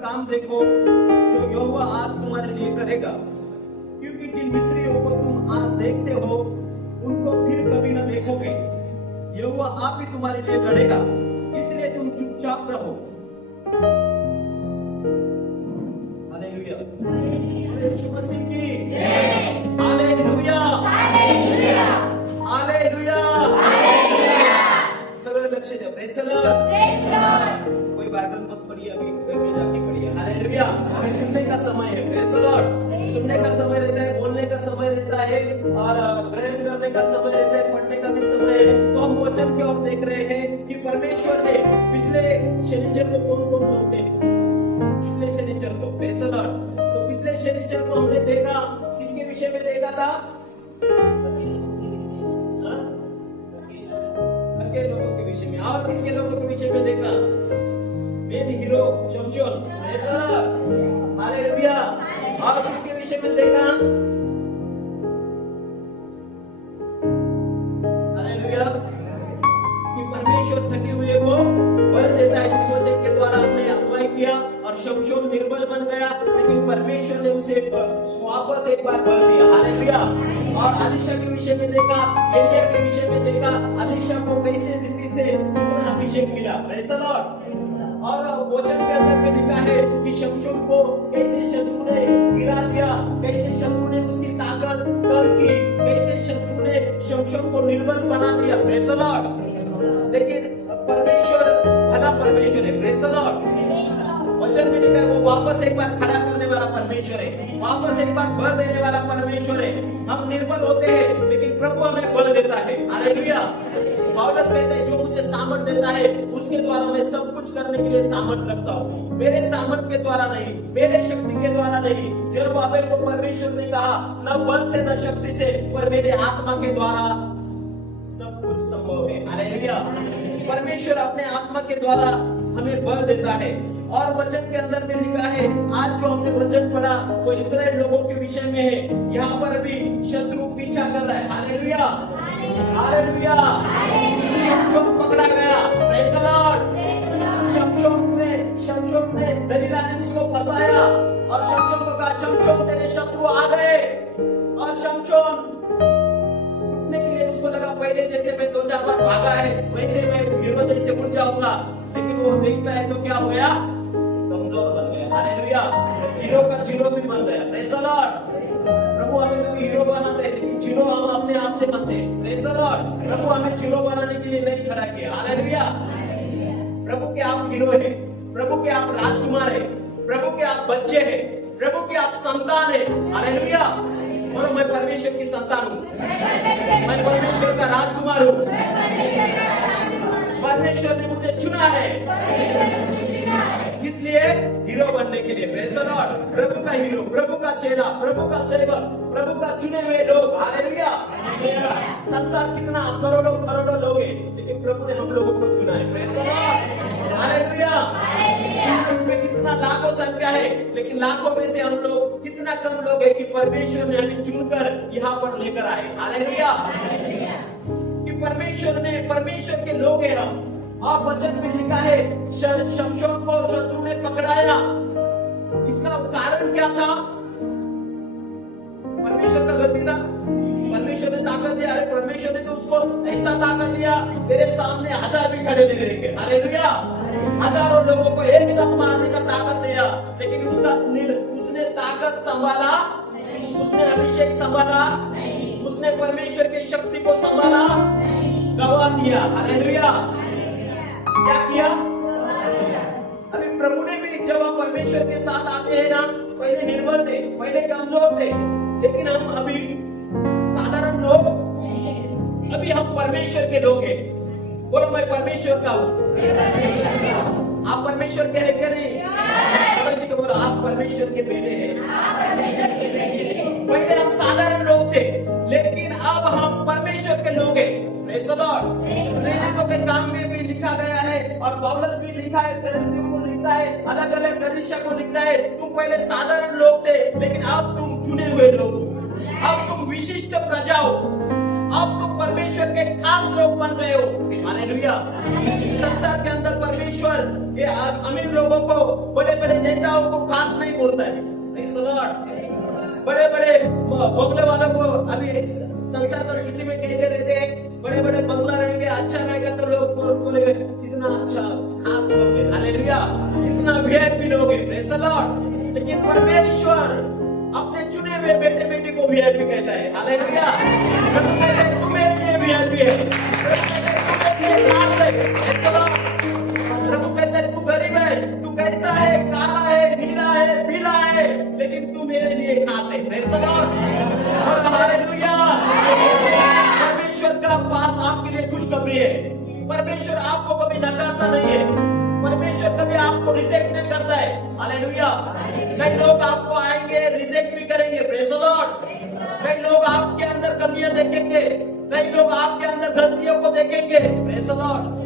काम देखो जो यहोवा आज तुम्हारे लिए करेगा, क्योंकि जिन मिस्रियों को तुम आज देखते हो उनको फिर कभी न देखोगे। यहोवा आप ही तुम्हारे लिए लड़ेगा, इसलिए तुम चुपचाप रहो। हालेलुया, यीशु मसीह की जय। Hallelujah, hallelujah, hallelujah, hallelujah. सगळे लक्ष द्या। Praise the Lord, praise the Lord. कोई बाइबल मत पढ़िए, अभी घर में जाके पढ़िए। हालेलुया। अभी सुनने का समय है। Praise the Lord. सुनने का समय रहता है, बोलने का समय रहता है और ग्रहण करने का समय रहता है, पढ़ने का भी समय है। तो हम वचन की ओर देख रहे हैं कि परमेश्वर ने पिछले शनिचर को कौन कौन मानते हैं? पिछले शनिचर को, प्रेज द लॉर्ड। तो पिछले शनिचर को हमने देखा, किसके विषय में देखा था? के लोगों के विषय में। और किसके लोगों के विषय में देखा? Main hero Samson. हालेलुया। और किसके विषय में देखा? हालेलुया, कि परमेश्वर थके हुए को बल देता है। जिस वचन के द्वारा हमने अगुवाई किया और शमशोन निर्बल बन गया, लेकिन परमेश्वर ने उसे वापस एक बार बल दिया। हालेलुया। और अलीशा के विषय में देखा, एलिया के विषय में देखा, अलीशा को कैसे रीति से पूर्ण अभिषेक मिला। Praise the Lord. और वचन के अंदर में लिखा है कि शमशोन को कैसे शत्रु ने गिरा दिया, कैसे शत्रु ने उसकी ताकत कम की, कैसे शत्रु ने शमशोन को निर्बल बना दिया। Praise the Lord. लेकिन परमेश्वर भला परमेश्वर है। Praise the Lord. वचन में लिखा है वो वापस एक बार खड़ा करने वाला परमेश्वर है, वापस एक बार बल देने वाला परमेश्वर है। हम निर्बल होते हैं लेकिन प्रभु हमें बल देता है। हालेलुया। पौलुस कहते हैं जो मुझे सामर्थ देता है उसके द्वारा मैं सब कुछ करने के लिए सामर्थ रखता हूँ। मेरे सामर्थ के द्वारा नहीं, मेरे शक्ति के द्वारा नहीं। जरुब्बाबेल को परमेश्वर ने कहा न बल से न शक्ति से, पर मेरे आत्मा के द्वारा सब कुछ संभव है। हालेलुया। परमेश्वर अपने आत्मा के द्वारा हमें बल देता है। और वचन के अंदर में लिखा है, आज जो हमने वचन पढ़ा वो इस्राएल लोगों के विषय में है। यहाँ पर भी शत्रु पीछा कर रहा है। Hallelujah, hallelujah. शमशोन पकड़ा गया। Praise the Lord. शमशोन ने दलीला ने उसको फंसाया और शमशोन को कहा शमशोन तेरे शत्रु आ गए। और शमशोन उठने के लिए उसको लगा पहले जैसे मैं 2-4 बार भागा है वैसे मैं हीरो जैसे उठ जाऊंगा, लेकिन वो देखता है तो क्या हो गया? कमजोर बन गया। हालेलुया। हीरो का जीरो भी बन गया। Praise the lord. प्रभु हमें कभी हीरो बनाते हैं लेकिन जीरो हम अपने आप से बनते हैं। Praise the lord. प्रभु हमें जीरो बनाने के लिए नहीं खड़ा किया। हालेलुया। प्रभु के आप हीरो हैं, प्रभु के आप राजकुमार हैं, प्रभु के आप बच्चे हैं, प्रभु के आप संतान हैं। हालेलुया। बोलो मैं परमेश्वर की संतान हूँ, मैं परमेश्वर का राजकुमार हूँ, परमेश्वर ने मुझे चुना है। इसलिए हीरो बनने के लिए। Praise the lord. प्रभु का हीरो, प्रभु का चेला, प्रभु का सेवक, प्रभु का चुने हुए लोग। हालेलुया। संसार कितना करोड़ों करोड़ों लोग हैं, लेकिन प्रभु ने हम लोगों को चुना है। Praise the lord. हालेलुया। में कितना लाखों संख्या है, लेकिन लाखों में से हम लोग कितना कम लोग हैं कि परमेश्वर ने हमें चुनकर यहाँ पर लेकर आए। हालेलुया। कि परमेश्वर के लोग हैं हम। और वचन में लिखा है शमशोन को शत्रु ने पकड़ाया। इसका कारण क्या था? परमेश्वर का गलती था? परमेश्वर ने ताकत दिया? अरे परमेश्वर ने तो उसको ऐसा ताकत दिया तेरे सामने 1000 भी खड़े नहीं रहेंगे। हालेलुया। हजारों लोगों को एक साथ मारने का ताकत दिया, लेकिन उसने ताकत संभाला, उसने अभिषेक संभाला, उसने परमेश्वर की शक्ति को संभाला, गवा दिया। हालेलुया। क्या किया? अभी प्रभु ने भी जब हम परमेश्वर के साथ आते हैं ना, पहले निर्बल थे, पहले कमजोर थे, लेकिन हम अभी साधारण लोग, अभी हम परमेश्वर के लोग हैं। बोलो मैं परमेश्वर का हूँ। आप परमेश्वर के हैं क्या? नहीं। किसी को बोलो आप परमेश्वर के बेटे हैं। पहले हम साधारण लोग थे, लेकिन अब हम परमेश्वर के लोग हैं। Praise the Lord. प्रेरितों के काम में भी लिखा गया है और पौलुस भी लिखा है, कुरिन्थियों को लिखता है, अलग अलग कलीसिया को लिखता है, तुम पहले साधारण लोग थे लेकिन अब तुम चुने हुए लोग हो, अब तुम विशिष्ट प्रजा हो। अब तुम परमेश्वर के खास लोग बन गए हो। हालेलुया। संसार के अंदर परमेश्वर ये अमीर लोगों को, बड़े बड़े नेताओं को खास नहीं बोलता है। Praise the Lord। बड़े बड़े बंगले वालों को, अभी संसार की दृष्टि में कैसे रहते हैं, बड़े बड़े बंगला रहेंगे, अच्छा रहेगा तो लोग बोलेंगे कितना अच्छा खास लोग हैं। हालेलुया। कितना वीआईपी लोग हैं। Praise the Lord. लेकिन परमेश्वर अपने चुने हुए बेटे बेटी को वीआईपी कहता है। हालेलुया। प्रभु कहता है तू मेरे लिए वीआईपी है, तू मेरे लिए खास है। Praise the lord. प्रभु कहता है तू गरीब है, तू कैसा है, काला है, नीला है, पीला है, लेकिन तू मेरे लिए खास है। Praise the lord. हालेलुया। परमेश्वर का पास आपके लिए खुशखबरी है। परमेश्वर आपको कभी नकारता नहीं है। परमेश्वर कभी आपको रिजेक्ट नहीं करता है। हालेलुया। कई लोग आपको आएंगे, रिजेक्ट भी करेंगे। Praise the Lord. कई लोग आपके अंदर कमियां देखेंगे, कई लोग आपके अंदर गलतियों को देखेंगे। Praise the Lord.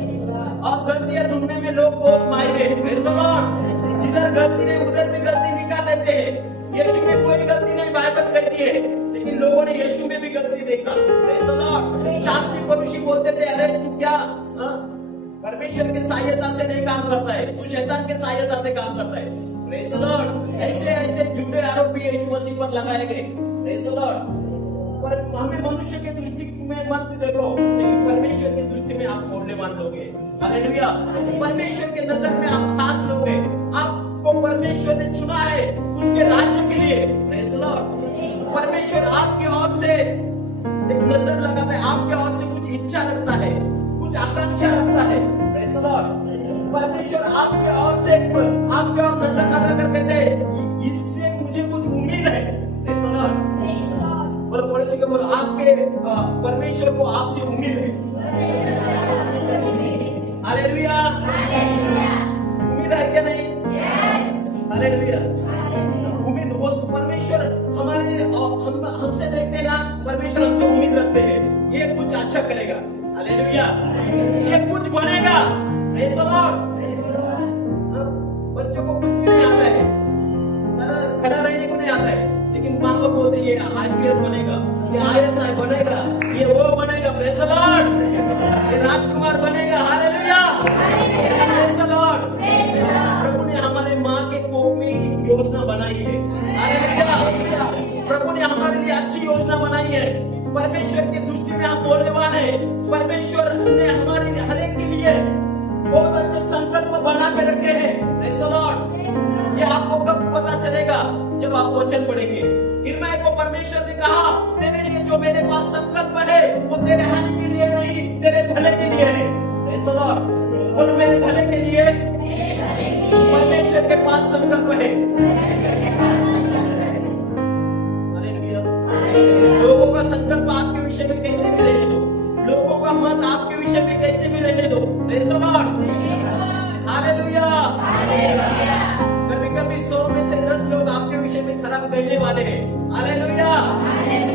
और गलतियां ढूंढने में लोग बहुत माहिर हैं। Praise the Lord. जिधर गलती नहीं उधर भी गलती निकाल लेते हैं। यीशु में कोई गलती नहीं, बाइबल कहती है, लेकिन लोगों ने यीशु में भी गलती देखा। Praise the Lord. शास्त्री फरीसी बोलते थे अरे तू क्या परमेश्वर की सहायता से नहीं काम करता है, तू शैतान की सहायता से काम करता है। Praise the Lord. ऐसे ऐसे झूठे आरोप भी यीशु मसीह पर लगाए गए। Praise the Lord. पर हमें मनुष्य की दृष्टि में मत देखो, लेकिन परमेश्वर की दृष्टि में आप मूल्यवान लोग हैं। हालेलुया। परमेश्वर के नजर में आप खास लोग हैं। आपको परमेश्वर ने चुना है उसके राज्य के लिए। Praise the Lord. परमेश्वर आपके ओर से एक नजर लगाता है, आपके ओर से कुछ इच्छा रखता है, कुछ आकांक्षा रखता है। Praise the Lord. परमेश्वर आपके ओर से आपके ओर नजर लगा कर कहते हैं इससे मुझे कुछ उम्मीद है। Praise the Lord. बोलो पड़ोसी को, बोलो आपके परमेश्वर को आपसे उम्मीद है। हालेलुया। उम्मीद है क्या नहीं? हालेलुया। उम्मीद वो परमेश्वर हमारे हमसे देखते हैं ना, परमेश्वर हमसे उम्मीद रखते हैं ये कुछ अच्छा करेगा। हालेलुया। ये कुछ बनेगा। Praise the Lord. बच्चों को कुछ भी नहीं आता है, खड़ा रहने को नहीं आता है, लेकिन माँ बाप बोलते ये आईपीएस बनेगा, ये आईएएस बनेगा, ये वो बनेगा। Praise the lord. ये राजकुमार बनेगा। हालेलुया। Praise the lord. प्रभु ने हमारे माँ के कोख में ही योजना बनाई है। हालेलुया। प्रभु ने हमारे लिए अच्छी योजना बनाई है। परमेश्वर की दृष्टि में हम मूल्यवान है। परमेश्वर ने हमारे लिए हर एक के लिए बहुत अच्छे संकल्प बना के रखे हैं। Praise the lord. ये आपको कब पता चलेगा? जब आप वचन पढ़ेंगे। यिर्मयाह को परमेश्वर ने कहा तेरे लिए जो मेरे पास संकल्प है वो तेरे हानि के लिए नहीं, तेरे भले के लिए है। Praise the Lord. बोलो मेरे भले के लिए परमेश्वर के पास संकल्प है। हालेलुया। लोगों का संकल्प आपके विषय में कैसे भी रहने दो, लोगों का मत आपके विषय में कैसे भी रहने दो। Praise the lord. हालेलुया। कभी कभी 100 में से 10 लोग आपके विषय में खराब कहने वाले हैं। हालेलुया।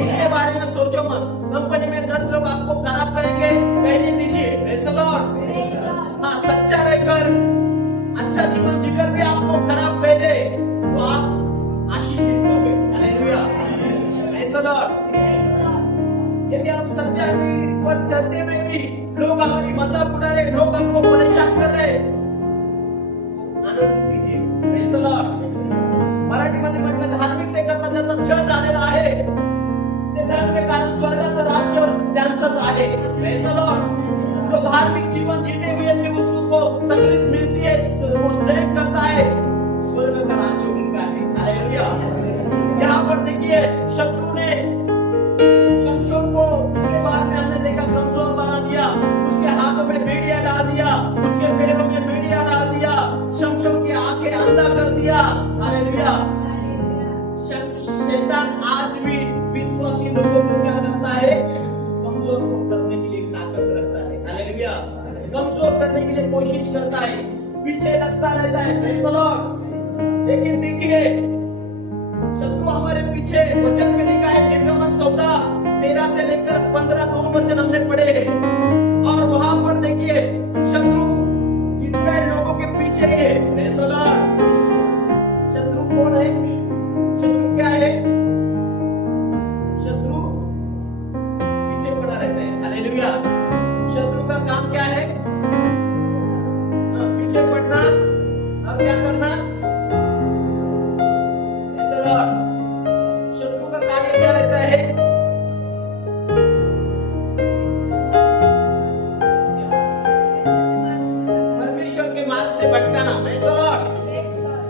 उसके बारे में सोचो मत। कंपनी में 10 लोग आपको खराब कहेंगे, कहने दीजिए। Praise the Lord. हाँ, सच्चा रहकर अच्छा जीवन जीकर भी आपको खराब कह दे तो आप आशीषित होंगे। हालेलुया। Praise the Lord. यदि आप सच्चाई पर चलते हुए भी लोग हमारी मजाक उड़ा रहे, लोग हमको परेशान कर रहे, आनंद कीजिए। Praise the Lord. मराठीमध्ये म्हटलं धार्मिकतेकरता ज्याचा छळ झालेला आहे ते धर्म के कारण स्वर्गाचं राज्य त्यांचंच आहे। Praise the Lord. जो धार्मिक जीवन जीते हुए भी उसको तकलीफ मिलती है, वो सहन करता है, स्वर्ग का राज्य उनका है। हालेलुया। यहाँ पर देखिए शत्रु ने शमशोन को पिछले बार में हमने देखा कमजोर बना दिया, उसके हाथों में बेड़ियां डाल दिया, उसके पैरों में बेड़ियां डाल दिया, शमशोन की आंखें अंधा कर दिया। हालेलुया। शैतान आज भी विश्वासी लोगों को क्या करता है? कमजोर को करने के लिए ताकत रखता है। हालेलुया। कमजोर करने के लिए कोशिश करता है, पीछे लगता रहता है। Praise the Lord. लेकिन देखिए शत्रु हमारे पीछे, वचन में लिखा है निर्गमन 14:13 से लेकर 15 2 वचन हमने पढ़े हैं, और वहां पर देखिए शत्रु इस्राएल लोगों के पीछे है। Praise the Lord. शत्रु कौन है? शत्रु क्या है? शत्रु पीछे पड़ा है। क्या करना? Praise the Lord. शत्रु का कार्य क्या रहता है? परमेश्वर के मार्ग से भटकाना। Praise the Lord.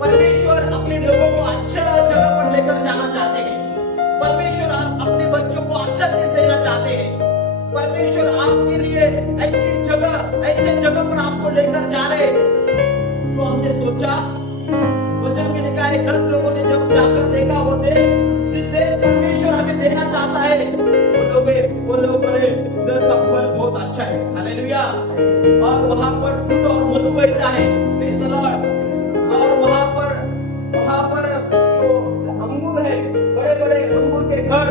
परमेश्वर अपने लोगों को अच्छा जगह पर लेकर जाना चाहते हैं। परमेश्वर अपने बच्चों को अच्छा चीज देना चाहते हैं। परमेश्वर आपके लिए ऐसे जगह पर आपको लेकर जा रहे जो हमने सोचा। वचन में लिखा है 10 लोगों ने जब जाकर देखा वो देश, जिस देश परमेश्वर हमें देना चाहता है, वो लोग बोले उधर का फल बहुत अच्छा है। हालेलुया। और वहां पर दूध और मधु बहता है। Praise the Lord. और वहां पर जो अंगूर है, बड़े बड़े अंगूर के घर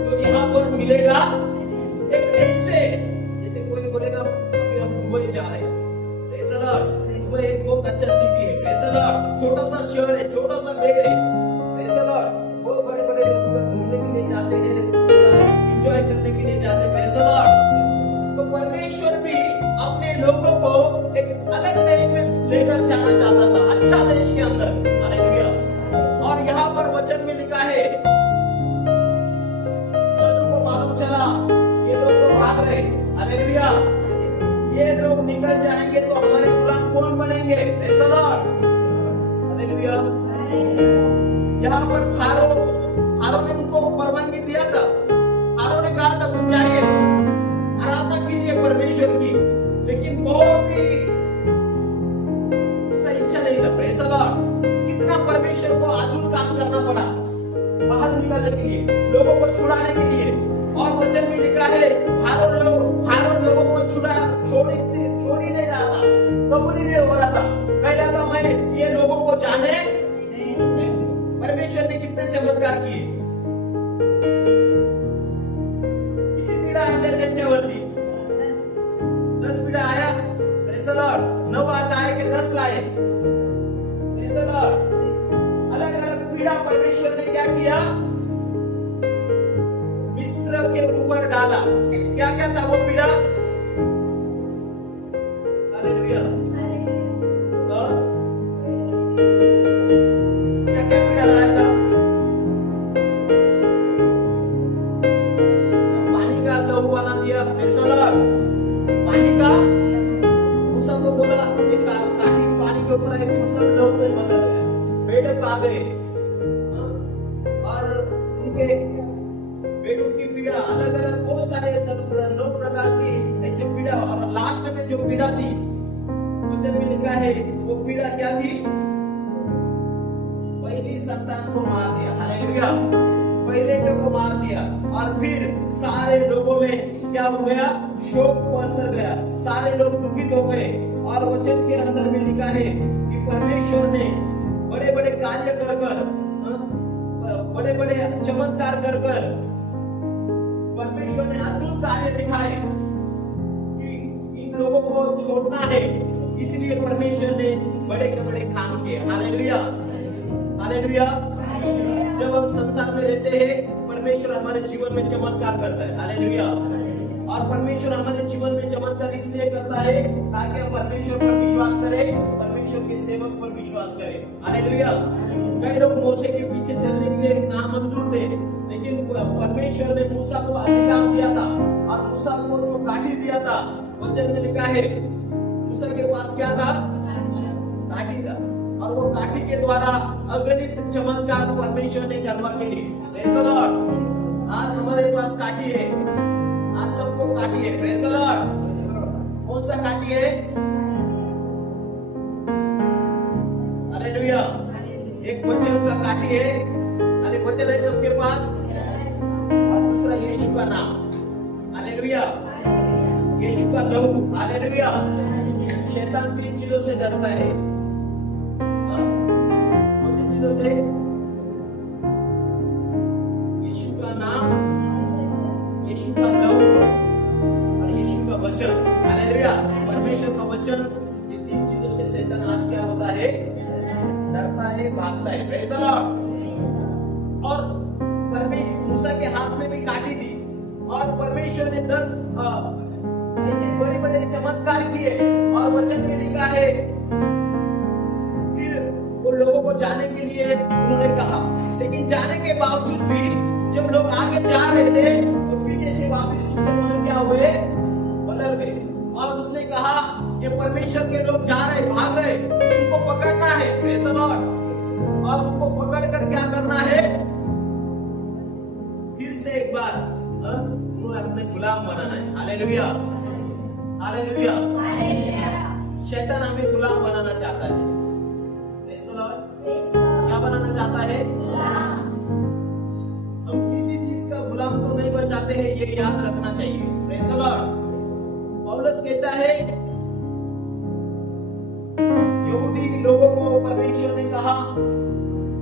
जो यहाँ पर मिलेगा, एक ऐसे जैसे कोई बोलेगा अभी हम दुबई जा रहे हैं। Praise the Lord. दुबई एक बहुत अच्छा सिटी है। Praise the Lord. छोटा सा शहर है, छोटा सा बेड़ है। Praise the Lord. बहुत बड़े बड़े लोग उधर घूमने के लिए जाते हैं, एंजॉय करने के लिए जाते हैं। Praise the Lord. तो परमेश्वर भी अपने लोगों को एक अलग देश में लेकर जाना चाहता था, अच्छा देश के अंदर। हालेलुया। और यहाँ पर वचन में लिखा है, शत्रु को मालूम चला ये लोग तो भाग रहे। हालेलुया। ये लोग निकल जाएंगे तो हमारे गुलाम कौन बनेंगे? Praise the lord. हालेलुया। यहाँ पर फारो ने उनको परवानगी दिया था। फारो ने कहा था तुम जाइए, आराधना कीजिए परमेश्वर की, लेकिन बहुत ही उसका इच्छा नहीं था। Praise the Lord. कितना परमेश्वर को अद्भुत काम करना पड़ा बाहर निकालने के लिए, लोगों को छुड़ाने के लिए। और वचन में लिखा है फारो लोगों को छोड़ ही नहीं रहा था, कबूल ही नहीं हो रहा था। कह रहा था मैं ये लोगों को जाने। परमेश्वर ने कितने चमत्कार किए, कितनी पीड़ा आया त्यांच्यावरती? 10 पीड़ा आया। Praise the Lord. 9 आए कि 10 लाए? Praise the Lord. अलग अलग पीड़ा परमेश्वर ने क्या किया? मिस्र के ऊपर डाला। क्या क्या था वो पीड़ा? हालेलुया। क्या क्या पीड़ा लाया था? पानी का लहू बना दिया। Praise the Lord. पानी का मूसा को बोला ये काठी पानी के ऊपर एक फसल लहू में बदल गया, मेढक आ गए। और उनके पेड़ों की पीड़ा अलग अलग बहुत सारे 9 प्रकार की ऐसी पीड़ा। और लास्ट में जो पीड़ा थी वचन में लिखा है वो पीड़ा क्या थी? पहली संतान को मार दिया। हालेलुया। पहले को मार दिया। और फिर सारे लोगों में क्या हो गया? शोक पसर गया, सारे लोग दुखित हो गए। और वचन के अंदर में लिखा है कि परमेश्वर ने बड़े बड़े कार्य कर बड़े बड़े चमत्कार कर परमेश्वर ने अद्भुत कार्य दिखाए कि इन लोगों को छोड़ना है। इसलिए परमेश्वर ने बड़े के बड़े काम किए। हालेलुया। हालेलुया। जब हम संसार में रहते हैं परमेश्वर हमारे जीवन में चमत्कार करता है। हालेलुया। और परमेश्वर हमारे जीवन में चमत्कार इसलिए करता है ताकि हम परमेश्वर पर विश्वास करें, परमेश्वर के सेवक पर विश्वास करें। हालेलुया। कई लोग मूसा के पीछे चलने के लिए नामंजूर थे, लेकिन परमेश्वर ने मूसा को अधिकार दिया था और मूसा को जो काठी दिया था, वचन में लिखा है मूसा के पास क्या था? काठी था। और वो काठी के द्वारा अगणित चमत्कार परमेश्वर ने करवा के लिए। Praise the Lord. आज हमारे पास काठी है, आज सबको काठी है। Praise the Lord. कौन सा काठी है? हालेलुया। एक वचन का काठी है, अरे वचन है सबके पास। और दूसरा यीशु का नाम। हालेलुया। यीशु का लहू। हालेलुया। शैतान 3 चीजों से डरता है। कौन सी चीजों से? यीशु का नाम, यीशु का लहू और यीशु का वचन। हालेलुया। परमेश्वर का वचन, ये 3 चीजों से शैतान आज क्या होता है? डरता है, भागता है। Praise the Lord. और मूसा के हाथ में भी काठी थी और परमेश्वर ने 10 ऐसे बड़े बड़े चमत्कार किए। और वचन में लिखा है वो लोगों को जाने के लिए उन्होंने कहा, लेकिन जाने के बावजूद भी जब लोग आगे जा रहे थे तो पीछे से वापस उसके मन क्या हुए, बदल गए। और उसने कहा ये परमेश्वर के लोग जा रहे, भाग रहे, उनको पकड़ना है, प्रेज़ द लॉर्ड। और उनको पकड़ कर क्या करना है, फिर से एक बार उन्हें अपने गुलाम बनाना है। Hallelujah, hallelujah. शैतान हमें गुलाम बनाना चाहता है, प्रेज़ द लॉर्ड। क्या बनाना चाहता है, हम किसी चीज का गुलाम तो नहीं बन जाते हैं, ये याद रखना चाहिए, प्रेज़ द लॉर्ड। पौलुस कहता है यहूदी लोगों को परमेश्वर ने कहा,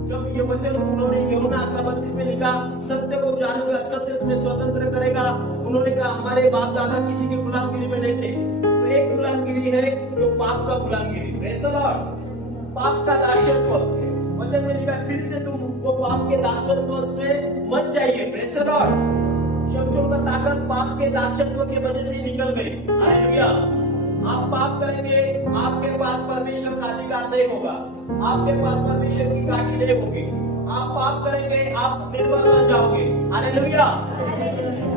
जब ये वचन उन्होंने यूहन्ना 8:32 में लिखा, सत्य को जानूंगा, सत्य तुम्हें स्वतंत्र करेगा। उन्होंने कहा हमारे बाप दादा किसी के गुलामगिरी में नहीं थे। तो एक गुलामगिरी है जो पाप का गुलामगिरी, प्रेज़ द लॉर्ड, पाप का दासत्व। वचन में लिखा फिर से तुम वो पाप के दासत्व से मत जाइए, प्रेज़ द लॉर्ड। शमशोन का ताकत पाप के दासत्व की वजह से निकल गई। हालेलुया। आप पाप करेंगे, आपके पास परमेश्वर का अधिकार नहीं होगा, आपके पास परमेश्वर की गाड़ी नहीं होगी। आप पाप करेंगे, आप निर्बल बन जाओगे। हालेलुया।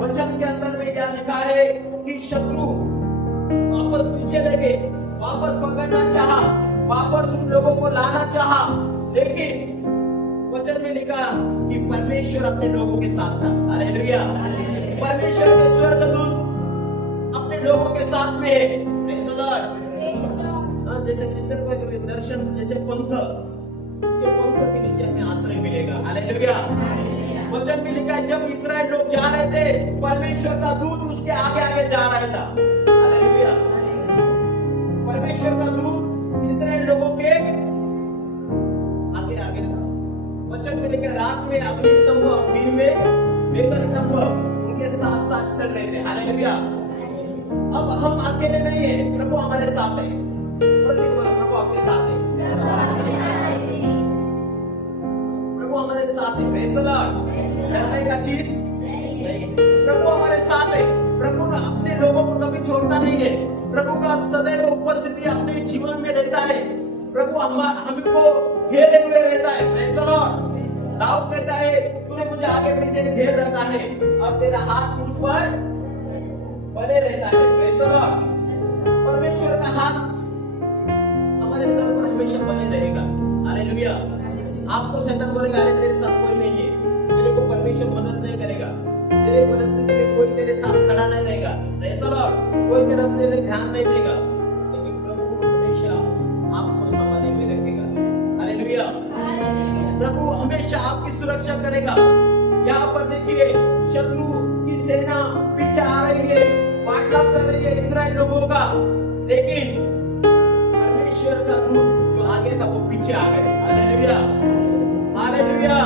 वचन के अंदर में यह लिखा है कि शत्रु वापस पीछे लगे, वापस पकड़ना चाहा, वापस उन लोगों को लाना चाहा, लेकिन वचन में लिखा कि परमेश्वर अपने लोगों के साथ था। हालेलुया। परमेश्वर के स्वर्गदूत अपने लोगों के साथ में है, प्रेज़ द लॉर्ड। जैसे चित्र को कभी दर्शन, जैसे पंख, उसके पंख के नीचे हमें आश्रय मिलेगा। हालेलुया। वचन में लिखा है जब इस्राएल लोग जा रहे थे, परमेश्वर का दूत उसके आगे आगे जा रहा था। हालेलुया। परमेश्वर का दूत इस्राएल लोगों के आगे आगे था। वचन में लिखा रात में अग्निस्तंभ, दिन में मेघस्तंभ उनके साथ साथ चल रहे थे। हालेलुया। अब हम अकेले नहीं है, प्रभु हमारे साथ है। प्रभु आपके साथ है, प्रभु हमारे साथ है, प्रेज़ द लॉर्ड। डरने का चीज नहीं, प्रभु हमारे साथ है। प्रभु अपने लोगों को कभी छोड़ता नहीं है। प्रभु का सदैव उपस्थिति अपने जीवन में रहता है। प्रभु हमको घेरे हुए रहता है, प्रेज़ द लॉर्ड। दाऊद कहता है तूने मुझे आगे पीछे घेर रखा है और तेरा हाथ मुझ पर बने रहता है, प्रेज़ द लॉर्ड। परमेश्वर का हाथ हमारे सर पर हमेशा बने रहेगा। हालेलुया। आपको शैतान बोलेगा अरे तेरे साथ कोई नहीं है, तेरे को परमेश्वर मदद नहीं करेगा, तेरे परिस्थिति में कोई तेरे साथ खड़ा नहीं रहेगा, प्रेज़ द लॉर्ड, कोई तरफ तेरे ध्यान नहीं देगा, लेकिन प्रभु हमेशा आपको संभाले में रखेगा। हालेलुया। प्रभु हमेशा आपकी सुरक्षा करेगा। यहाँ पर देखिए शत्रु की सेना पीछे आ रही है, वार्तालाप कर रही है इस्राएल लोगों का, लेकिन परमेश्वर का दूत जो आगे था वो पीछे आ गए। Hallelujah, hallelujah.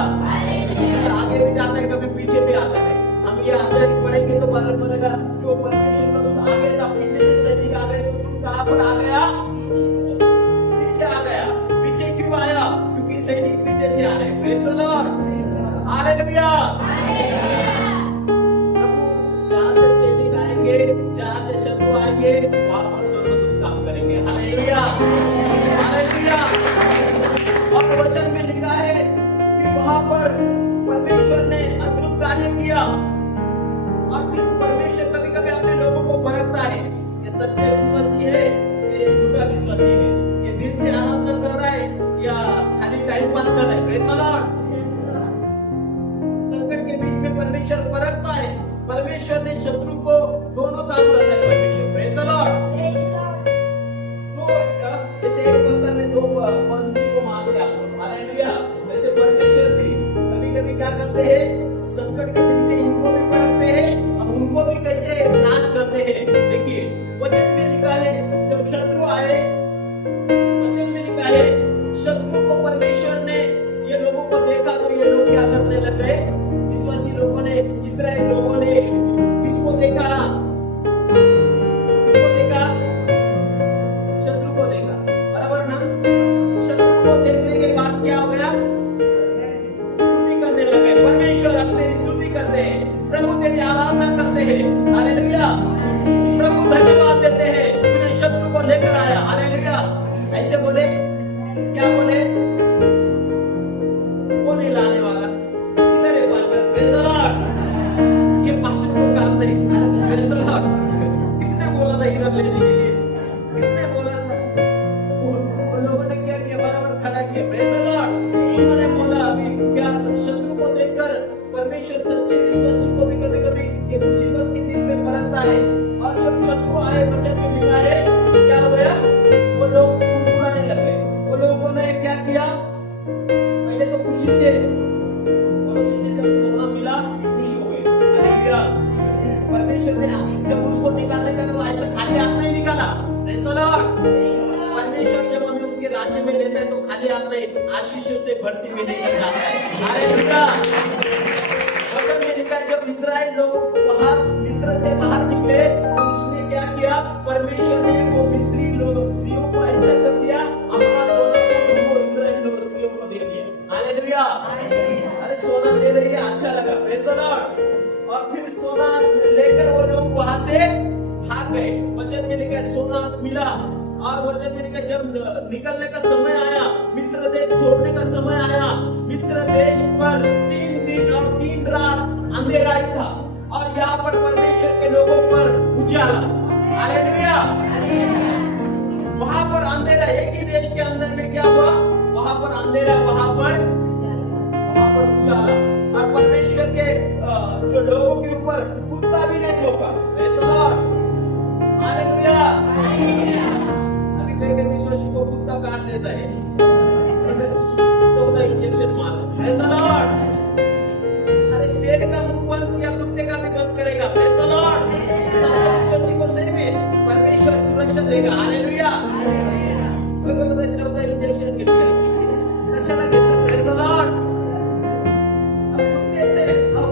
आगे भी जाता है, कभी पीछे भी आता है। हम ये आगे पढ़ेंगे तो मालूम पड़ेगा जो परमेश्वर का दूत आगे था, पीछे से सैनिक आ गए, तो दूत कहाँ पर आ गया? पीछे आ गया। पीछे क्यों आया? क्योंकि सैनिक पीछे से आ रहे हैं, प्रेज़ द लॉर्ड। हालेलुया। जहाँ से शत्रु आएंगे वहां पर स्वर्गदूत काम करेंगे। Hallelujah, hallelujah. और वचन में लिखा है कि वहां पर परमेश्वर ने अद्भुत कार्य किया। और फिर परमेश्वर कभी कभी अपने लोगों को परखता है, ये सच्चे विश्वासी है, ये झूठा विश्वासी है, ये दिल से आराधना कर रहा है या खाली टाइम पास कर रहा है, प्रेज़ द लॉर्ड। संकट के बीच में परमेश्वर परखता है। परमेश्वर ने शत्रु को दोनों काम करना है, परमेश्वर, प्रेज़ द लॉर्ड। तो जैसे एक पत्थर ने दो पंछी को मार दिया, हालेलुया, वैसे परमेश्वर भी कभी कभी क्या करते हैं, संकट के दिन में इनको भी परखते हैं और उनको भी कैसे नाश करते हैं। देखिए वचन में लिखा है जब शत्रु आए, वचन में लिखा है शत्रु को परमेश्वर ने ये लोगों को देखा तो ये लोग क्या करने लग गए? विश्वासी लोगों ने, इस्राएल लोगों ने किसको देखा? किसको देखा? शत्रु को देखा, बराबर ना? शत्रु को देखने के बाद क्या हो गया? स्तुति करने लगे। परमेश्वर अपनी स्तुति करते सच्चे विश्वासी को भी कभी कभी ये मुसीबत के दिन में पलटता है। और जब शत्रु आए, वचन में लिखा है क्या हुआ, वो लोग कुड़कुड़ाने लग गए। वो लोगों ने क्या किया, पहले तो खुशी से जब सोना मिला खुश हो गए। हालेलुया। परमेश्वर ने जब उसको निकालने का तो ऐसा खाली हाथ नहीं निकाला। Praise the Lord. परमेश्वर जब हमें उसके राज्य में लेता है तो खाली हाथ नहीं, आशीषों से भर्ती में लेकर जाता है। हालेलुया। वचन में लिखा है जब इस्राएल लोग वहां मिस्र से बाहर निकले, उसने क्या किया, परमेश्वर ने वो मिस्री लोग स्त्रियों को ऐसा कर दिया, अपना सोना को इस्राएल लोग स्त्रियों को दे दिया। हालेलुया। अरे सोना दे रही है, अच्छा लगा। Praise the Lord. और फिर सोना लेकर वो लोग वहां से भाग गए। वचन में लिखा सोना मिला। और वचन में लिखा जब निकलने का समय आया, मिस्र देश छोड़ने का समय आया, मिस्र देश पर 3 दिन और 3 रात अंधेरा ही था। और यहाँ पर परमेश्वर के लोगों पर उजाला। हालेलुया। वहां पर अंधेरा, एक ही देश के अंदर में क्या हुआ, वहां पर अंधेरा, वहां पर उजाला। और परमेश्वर के जो लोगों के ऊपर कुत्ता भी नहीं भौंका। Praise the lord. हालेलुया। अभी कई विश्वासी को कुत्ता काट देता है, 14 इंजेक्शन मारा। Praise the Lord. अरे शेर का मुंह बंद किया, कुत्ते का भी बंद करेगा। Praise the Lord. विश्वासी को सही में परमेश्वर सुरक्षा देगा। हालेलुया। 14 इंजेक्शन गिर गए, रक्षा गिरता। Praise the Lord.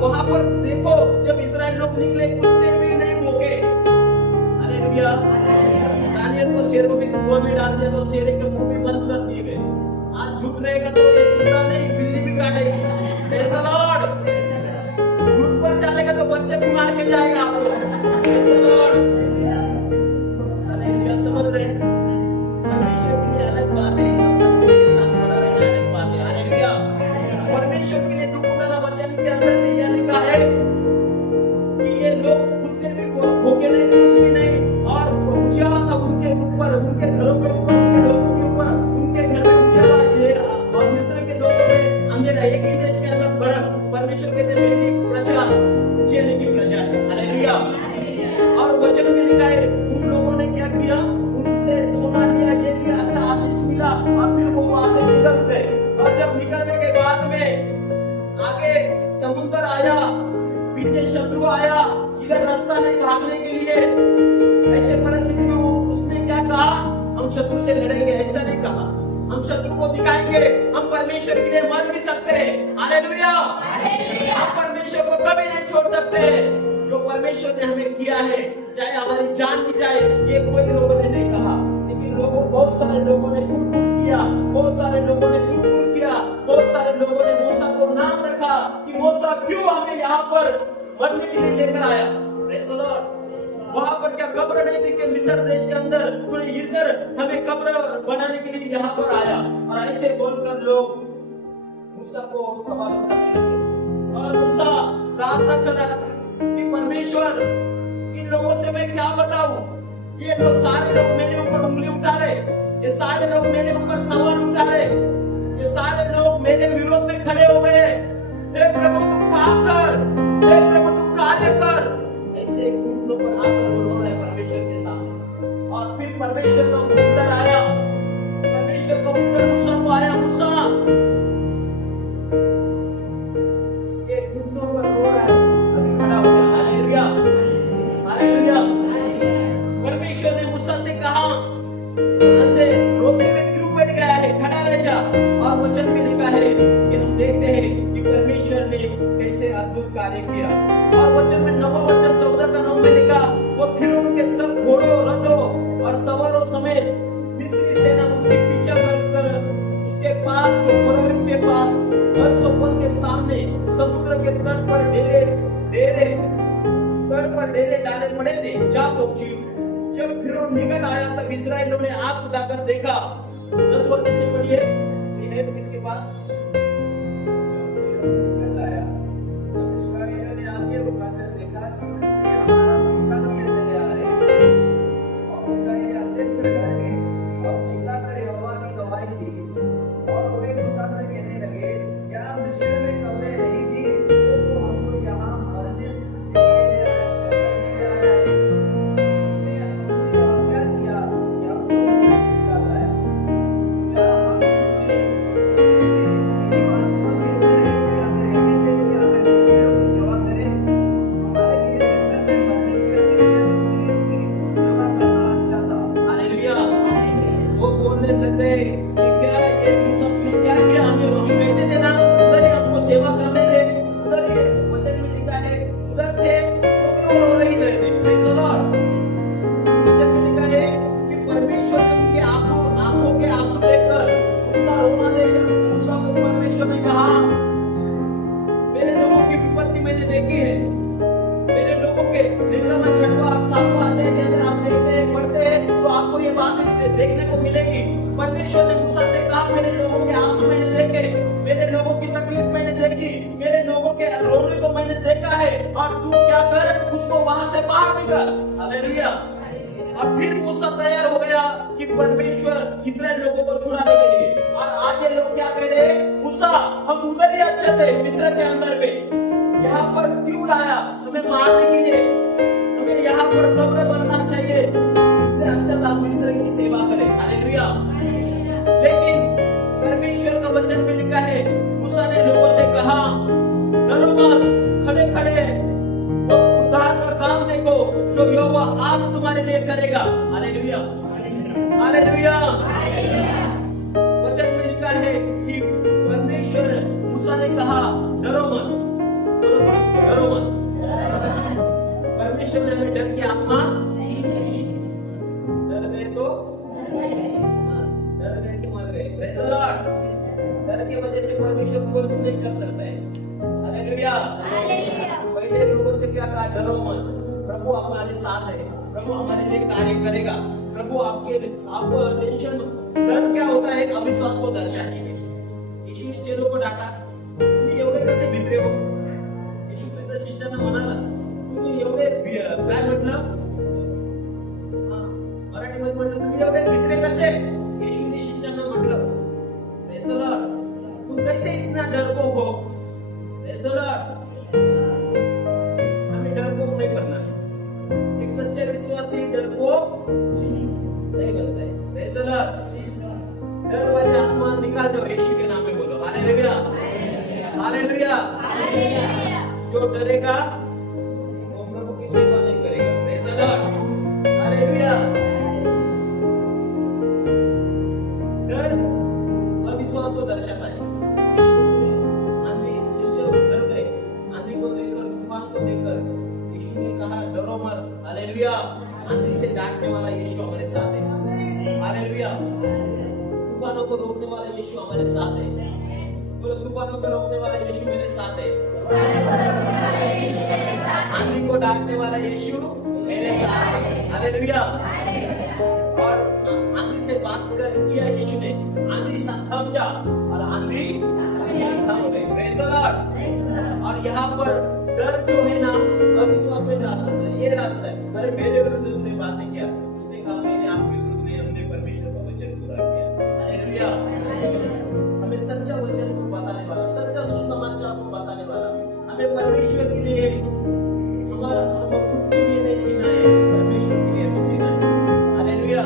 वहां पर देखो जब इस्राएल लोग निकले, कुत्ते भी नहीं भौंके। हालेलुया। दानियल को शेरों के कुआं में डाल दिया तो शेर के मुंह भी बंद कर दिए गए। आज झूठ रहेगा तो ये कुत्ता नहीं, बिल्ली भी काटेगी। Praise the Lord. झूठ पर चलेगा तो बच्चे भी मार के जाएगा आपको। Praise the lord. हालेलुया। समझ रहे हैं, परमेश्वर के लिए अलग बात है और सच्चाई के साथ खड़ा रहना अलग बात है। हालेलुया। परमेश्वर के लिए दुख उठाना, वचन के अंदर में यह लिखा है कि ये लोग कुत्ते भी भूखे नहीं, कुछ भी नहीं। और उजाला था उनके ऊपर, उनके घरों के ऊपर, उनके लोगों के ऊपर, उनके घर में उजाला। और मिस्र के लोगों में अंधेरा, एक ही देश के अंदर फर्क। परमेश्वर कहते मेरी प्रजा उजियाले की प्रजा है। हालेलुया। और वचन में लिखा है उन लोगों ने क्या किया, उनसे सोना लिया, ये लिया, अच्छा आशीष मिला। और फिर वो वहां से निकल गए। और जब निकलने के बाद में आगे समुद्र आया, पीछे शत्रु आया, इधर रास्ता नहीं भागने के लिए। ऐसे परिस्थिति में उसने क्या कहा, हम शत्रु से लड़ेंगे। ऐसा नहीं कहा, हम शत्रु को दिखाएंगे हम परमेश्वर के लिए मर भी सकते हैं। हालेलुया। हम परमेश्वर को कभी नहीं छोड़ सकते। जो परमेश्वर ने हमें किया है, चाहे हमारी जान भी जाए, ये कोई लोगों ने नहीं कहा। लेकिन बहुत सारे लोगों ने कुड़कुड़ किया, बहुत सारे लोगों ने कुड़कुड़ किया, बहुत सारे लोगों ने मूसा को नाम रखा कि मूसा क्यों हमें यहाँ पर मरने के लिए लेकर आया। Praise the Lord. वहां पर क्या कब्र नहीं थी कि मिस्र देश के अंदर तूने इधर हमें कब्र बनाने के लिए यहाँ पर आया। और ऐसे बोलकर लोग मूसा को सवाल करने लगे। और मूसा प्रार्थना कर रहा कि परमेश्वर इन लोगों से मैं क्या बताऊं, ये लोग सारे लोग मेरे ऊपर उंगली उठा रहे, ये सारे लोग मेरे ऊपर सवाल उठा रहे, ये सारे लोग मेरे विरोध में खड़े हो गए। हे प्रभु तू काम कर, हे प्रभु तू कार्य कर। ऐसे घुटनों पर आकर वो रो रहे परमेश्वर के सामने। और फिर परमेश्वर का उत्तर आया, परमेश्वर का उत्तर मूसा को आया, मूसा ये घुटनों पर रो रहा है, अभी खड़ा हो गया। हालेलुया। हालेलुया। परमेश्वर ने मूसा से कहा ऐसे रोते हुए क्यों बैठ गया है, खड़ा रह जा। और वचन में लिखा है कि हम देखते हैं कि परमेश्वर ने कैसे अद्भुत कार्य किया। और वचन में 9वां वचन 14 में लिखा, वो फिर उनके सब घोड़ों, रथों और सवारों समेत मिस्री सेना उसके पीछे कर उसके पास, जो पुरोहित के पास बन के सामने समुद्र के तट पर डेरे डाले पड़े थे, जा पहुंची। जब फिर निकट आया तब इस्राएलियों ने आंख उठाकर देखा। 10 वचन से पढ़िए, ये है किसके पास निकल आया। तब इस्राएलियों ने आंखें उठाकर देखा कि मिस्री हमारा पीछा किए चले आ रहे हैं। और इस्राएली अत्यंत डर गए और चिल्लाकर यहोवा की गवाही दी। और वे मूसा से कहने लगे, क्या मिस्र में कब्रें नहीं थी जो तो हमको गए कि क्या ये मूसा ने क्या किया, हम कहते थे ना उधर ही हमको सेवा करने दे, उधर ही वचन में लिखा है उधर थे तो भी वो रो नहीं रहे थे। Praise the Lord. वचन में लिखा है कि परमेश्वर ने उनके आंखों के आंसू देखकर, उसका रोना देखकर मूसा को परमेश्वर ने कहा, मेरे लोगों की विपत्ति मैंने देखी है, मेरे लोगों के निर्गमन 6वां और 7वां अध्याय के अंदर आप देखते हैं, पढ़ते हैं तो आपको ये बात देखने को मिलेगी। परमेश्वर ने मूसा से कहा, मेरे लोगों के आंसू मैंने देखे, मेरे लोगों की तकलीफ मैंने देखी, मेरे लोगों के रोने को मैंने देखा है, और तू क्या कर, उसको वहां से बाहर निकल। हालेलुया। और फिर मूसा तैयार हो गया कि परमेश्वर इस्राएल लोगों को छुड़ाने के लिए। और आज ये लोग क्या कह रहे हैं, मूसा हम उधर ही अच्छे थे मिस्र के अंदर में, यहाँ पर क्यों लाया, हमें मारने के लिए, हमें यहाँ पर कब्र बनना चाहिए, इससे अच्छा था मिस्र की सेवा करें। हालेलुया। लेकिन परमेश्वर का वचन में लिखा है, मूसा ने लोगों से कहा, डरो मत, खड़े खड़े वो उद्धार का काम देखो जो यहोवा आज तुम्हारे लिए करेगा। Hallelujah, hallelujah. वचन में लिखा है कि परमेश्वर मूसा ने कहा, डरो मत, डरो मत। परमेश्वर ने हमें डर की आत्मा, डर गए तो डर गए कि मर गए। Praise the Lord. डर की वजह से परमेश्वर कुछ नहीं कर सकता है। Hallelujah, hallelujah. पहले लोगों से क्या कहा, डरो मत, प्रभु हमारे साथ है, प्रभु हमारे लिए कार्य करेगा, प्रभु आपको टेंशन। डर क्या होता है, अविश्वास को दर्शाने में। यीशु ने चेलों को डांटा, तुम्ही एवढे कसे भित्रे हो। यीशु ख्रिस्त शिष्यांना म्हणाला, तुम्ही एवढे काय म्हटलं, मराठीमध्ये म्हटलं, तुम्ही एवढे भित्रे कसे। यीशु ने शिष्यांना म्हटलं, प्रेज़ द लॉर्ड, तुम कैसे इतना डरपोक हो। Praise the Lord. हमें डरपोक नहीं बनना है। एक सच्चे विश्वासी डरपोक नहीं बनता है। Praise the Lord. डर वाली आत्मा निकाल दो यीशु के नाम में, बोलो हालेलुया, हालेलुया। जो डरेगा वो प्रभु की सेवा नहीं करेगा। Praise the lord, hallelujah. डर अविश्वास को दर्शाता है। आंधी, शिष्य डर गए, आंधी को देखकर, तूफान को देखकर। यीशु ने कहा, डरो मत। हालेलुया। आंधी से डांटने वाला यीशु हमारे साथ है। हालेलुया। तूफानों को रोकने वाला यीशु हमारे साथ है। बोलो, तूफानों को रोकने वाला यीशु मेरे साथ है। आंधी को डांटने वाला यीशु मेरे साथ है। हालेलुया। और आंधी से बात किया यीशु ने, आंधी थम जा, और आंधी थम गई। Praise the Lord. और यहाँ पर डर जो है ना, अविश्वास में डालता है, ये डालता है, अरे मेरे विरुद्ध तुमने बातें किया, उसने कहा मैंने आपके विरुद्ध नहीं, हमने परमेश्वर का वचन पूरा किया। हालेलुया। हमें सच्चा वचन को बताने वाला, सच्चा सुसमाचार को बताने वाला, हमें परमेश्वर के लिए, हम खुद के लिए नहीं जीना है, परमेश्वर के लिए हमें जीना है। हालेलुया।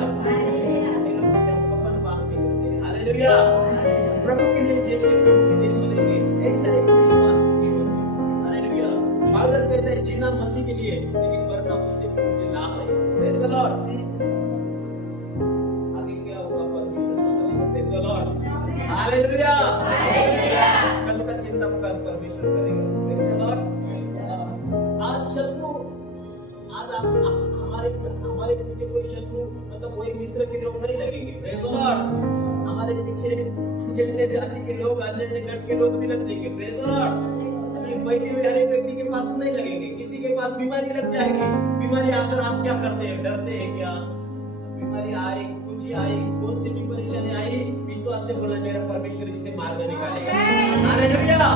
अपन बात नहीं करते। हालेलुया। प्रभु के लिए जीएंगे, प्रभु के लिए मरेंगे, ऐसा एक विश्वास। हालेलुया। पौलुस कहता है, जीना मसीह के लिए, लेकिन मरना उससे मुझे लाभ है। Praise the Lord. आगे क्या होगा परमेश्वर संभालेगा। Praise the lord, hallelujah, hallelujah. कल का चिंता परमेश्वर करेगा। Praise the Lord. आज शत्रु, आज हमारे पीछे कोई शत्रु, मतलब कोई मिस्र के लोग नहीं लगेंगे। Praise the Lord. हमारे पीछे अन्य जाति के लोग, अन्य गट के लोग भी लग जाएंगे। Praise the Lord. बैठे हुए हर एक व्यक्ति के पास नहीं लगेंगे, किसी के पास बीमारी लग जाएगी। बीमारी आकर आप क्या करते हैं, डरते हैं क्या। बीमारी आई, कुछ ही आई, कौन सी भी परेशानी आई, विश्वास से बोला, मेरा परमेश्वर इससे मार्ग निकालेगा। हालेलुया।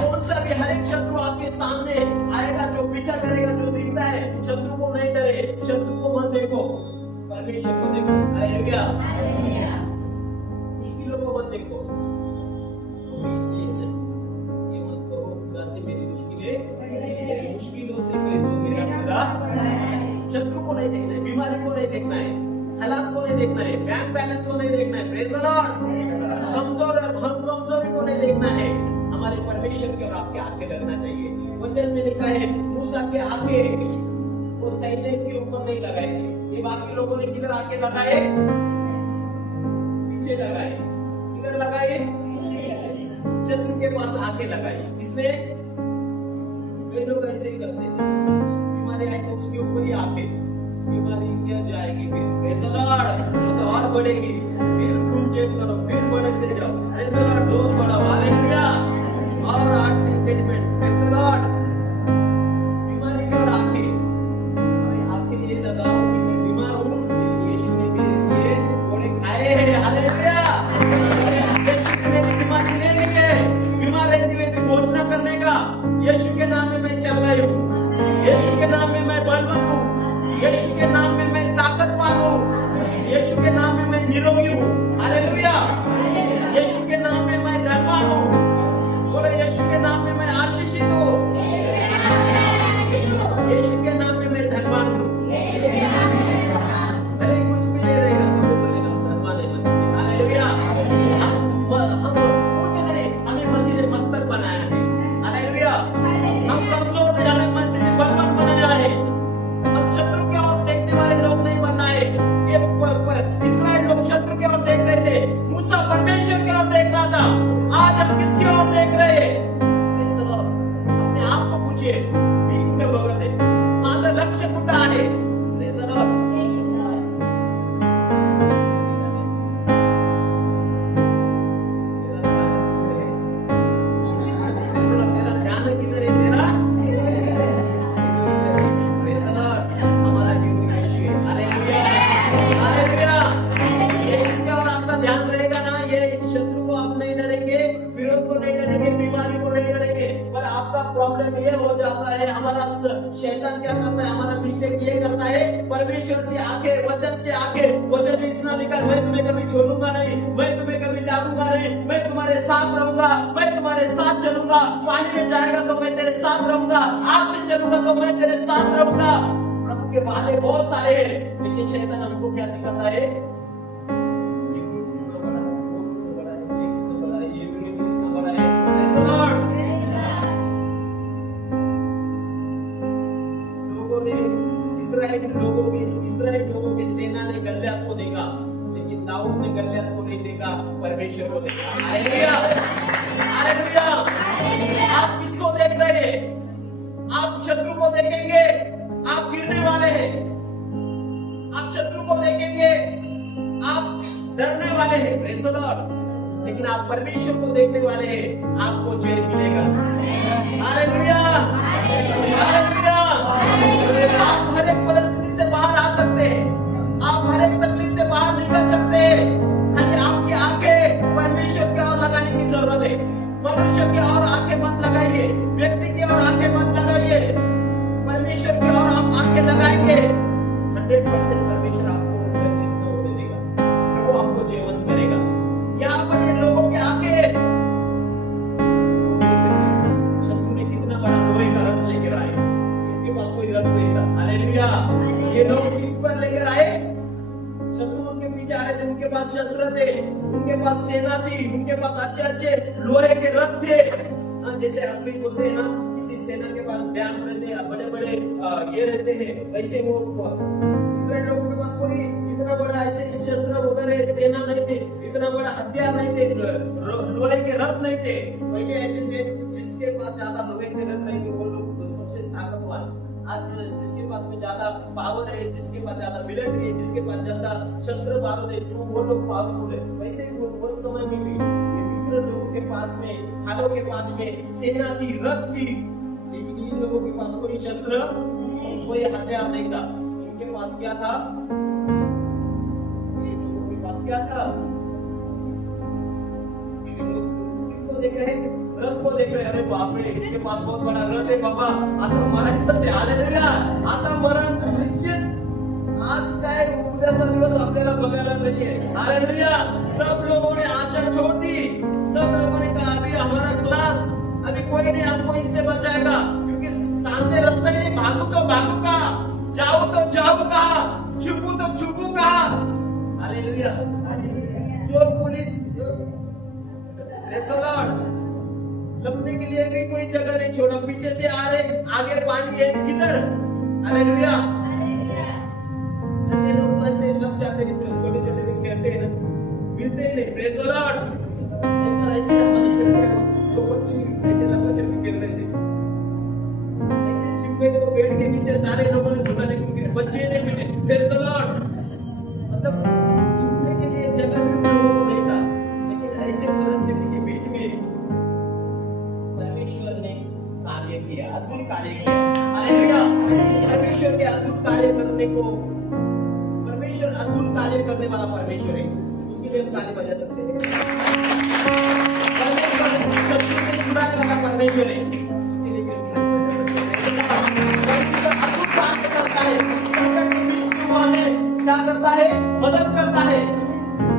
कौन सा भी हर एक शत्रु आपके सामने आएगा, जो पीछा करेगा, जो दिखता है, शत्रु को नहीं डरे, शत्रु को मत देखो, परमेश्वर को देखो। हालेलुया। मुश्किलों को मत देखो, मुश्किलों से कोई तो मेरा खुदा। शत्रु को नहीं देखना है, बीमारी को नहीं देखना है, हालात को नहीं देखना है, बैंक बैलेंस को नहीं देखना है। Praise the Lord. कमजोरी को नहीं देखना है, हमारे परमेश्वर की और आपके आगे लगना चाहिए। वचन में लिखा है, मूसा के आगे वो सैन्य के ऊपर नहीं लगाए थे, ये बाकी लोगों ने किधर आके लगाए, पीछे लगाए, किधर लगाए? शत्रु के पास आके लगाए। इसने कई लोग ऐसे ही करते हैं, बीमारी आए तो उसके ऊपर ही आके बीमारी क्या जाएगी, फिर तो और बढ़ेगी, फिर खून चेक करो, फिर बढ़ते जाओ, डोज बढ़ाओ, हालेलुया, और हार्ट ट्रीटमेंट, बीमारी की ओर आके ये लगाओ कि मैं बीमार हूँ, लेकिन यीशु ने मेरे लिए घोड़े खाए हैं, हालेलुया, यीशु ने मेरी बीमारी ले ली है। बीमार रहते हुए भी घोषणा करने का, यीशु के नाम में मैं चल गई हूँ, यीशु के नाम में मैं बलवंत हूँ, यीशु के नाम में मैं ताकतवर हूँ, यीशु के नाम में मैं निरोगी हूँ, हालेलुया, यीशु के नाम में मैं धनवान हूँ, बोलो यीशु के नाम में मैं आशीषित हूँ, यीशु के नाम में मैं धनवान हूँ। भले कुछ भी ले रहेगा तो बोलेगा धनवान है मसीह, हालेलुया। हम कुछ नहीं, हमें मसीह ने मस्तक बनाया है, हालेलुया। हम कमजोर नहीं, हमें मसीह ने बलवान बनाया है। हम शत्रु की ओर देखने वाले लोग नहीं बनना है। ये इस्राएल लोग शत्रु की ओर देख रहे थे, मूसा परमेश्वर की ओर देख रहा था। आज हम किसकी ओर देख रहे हैं? अपने आप को पूछिए, में बघत है, माझं लक्ष कुठं आहे? तेरा ध्यान किधर है? तेरा हमारा जीवन का यीशु है, हालेलुया, हालेलुया। यीशु की ओर आपका ध्यान रहेगा ना, ये शत्रु को आप नहीं डरेंगे, विरोध को नहीं डरेंगे, बीमारी को नहीं डरेंगे। पर आपका प्रॉब्लम ये हो जाता है, हमारा शैतान क्या करता है, हमारा मिस्टेक ये करता है, परमेश्वर से आके, वचन से आके, वचन में इतना लिखा, मैं तुम्हें कभी छोड़ूंगा नहीं, मैं तुम्हें कभी त्यागूंगा नहीं, मैं तुम्हारे साथ रहूंगा, मैं तुम्हारे साथ चलूंगा, पानी में जाएगा तो मैं तेरे साथ रहूंगा, आग से चलूंगा तो मैं तेरे साथ रहूंगा। प्रभु के वादे बहुत सारे हैं, लेकिन शैतान हमको क्या दिखाता है? इस्राएल लोगों की सेना ने गलियात को देखा, लेकिन दाऊद ने गलियात को नहीं देखा, परमेश्वर को देखा, हालेलुया, हालेलुया। आप किसको देख रहे हैं? आप शत्रु को देखेंगे, आप गिरने वाले हैं। आप शत्रु को देखेंगे, आप डरने वाले हैं, प्रेज़ द लॉर्ड। लेकिन आप परमेश्वर को देखने वाले हैं, आपको जय मिलेगा, हालेलुया, हालेलुया। आप हर एक परिस्थिति से बाहर आ सकते हैं, आप हर एक तकलीफ से बाहर निकल सकते हैं। खाली आपकी आंखें परमेश्वर की ओर लगाने की जरूरत है। मनुष्य की ओर आंखें मत लगाइए, व्यक्ति की ओर आंखें मत लगाइए, परमेश्वर की ओर आप आंखें लगाएंगे, 100% परमेश्वर आपको जीत होने देगा, वो आपको जीवन करेगा। यहाँ पर ये लोगों की आंखें, शत्रु ने कितना बड़ा लोहे का रथ लेकर आए, इनके पास कोई रथ नहीं था, हालेलुया। ये लोग किस पर लेकर आए? शत्रु उनके पीछे आ रहे थे, उनके पास शस्त्र थे, उनके पास सेना थी, उनके पास अच्छे अच्छे लोहे के रथ थे। जैसे हम भी बोलते हैं ना, किसी सेना के पास डैम रहते हैं, बड़े बड़े ये रहते हैं, वैसे वो इस्राएल लोगों के पास कोई इतना बड़ा ऐसे शस्त्र वगैरह सेना नहीं थे, इतना बड़ा हथियार नहीं थे, लोहे के रथ नहीं थे। पहले ऐसे थे, जिसके पास ज्यादा लोहे के रथ नहीं थे वो लोग सबसे ताकतवर। आज जिसके पास में ज्यादा पावर है, जिसके पास ज्यादा मिलिट्री है, जिसके पास ज्यादा शस्त्र बारूद है, जो वो लोग पावरफुल है। वैसे ही उस समय में भी मिस्र लोगों के पास में, हालों के पास में सेना थी, रथ थी, लेकिन इन लोगों के पास कोई शस्त्र, कोई हथियार नहीं था। इनके पास क्या था? इन लोगों के पास क्या था? किसको देख रहे हैं? रथ को देख रहे हैं। अरे बाप रे, इसके पास बहुत बड़ा रथ है बाबा, आता मरायचं आहे, हालेलुया, आता मरण निश्चित। आज काय उद्याचा दिवस आपल्याला बघायला नाहीये, हालेलुया। सब लोगों ने आशा छोड़ दी, सब लोगों ने कहा अभी हमारा क्लास, अभी कोई नहीं हमको इससे बचाएगा, क्योंकि सामने रास्ता ही नहीं, भागू तो भागू कहाँ, जाऊं तो जाऊं कहाँ, छुपू तो छुपू कहाँ, हालेलुया। चोर पुलिस लपने के लिए भी कोई जगह नहीं छोड़ा, पीछे से आ रहे, आगे पानी है, किधर, हालेलुया। लोग तो ऐसे लप जाते हैं, छोटे छोटे भी खेलते हैं ना, छूटते ही नहीं। Praise the Lord. एक बार ऐसे हमारे घर में दो बच्चे ऐसे लपाछपी खेल रहे थे, ऐसे छिपके तो पेड़ के नीचे सारे लोगों ने ढूंढा लेकिन बच्चे नहीं मिले। Praise the Lord. मतलब छुपने के लिए जगह भी उन लोगों को नहीं था, लेकिन ऐसे परिस्थिति के बीच में परमेश्वर ने कार्य किया, अद्भुत कार्य किया। हालेलुया। परमेश्वर के अद्भुत कार्य करने को, परमेश्वर अद्भुत कार्य करने वाला परमेश्वर है, उसके लिए हम ताली बजा सकते हैं। परमेश्वर शत्रु से छुड़ाने वाला परमेश्वर है, उसके लिए भी हम ताली बजा सकते हैं। परमेश्वर अद्भुत कार्य करता है, संकट के बीच में वो हमें क्या करता है? मदद करता है।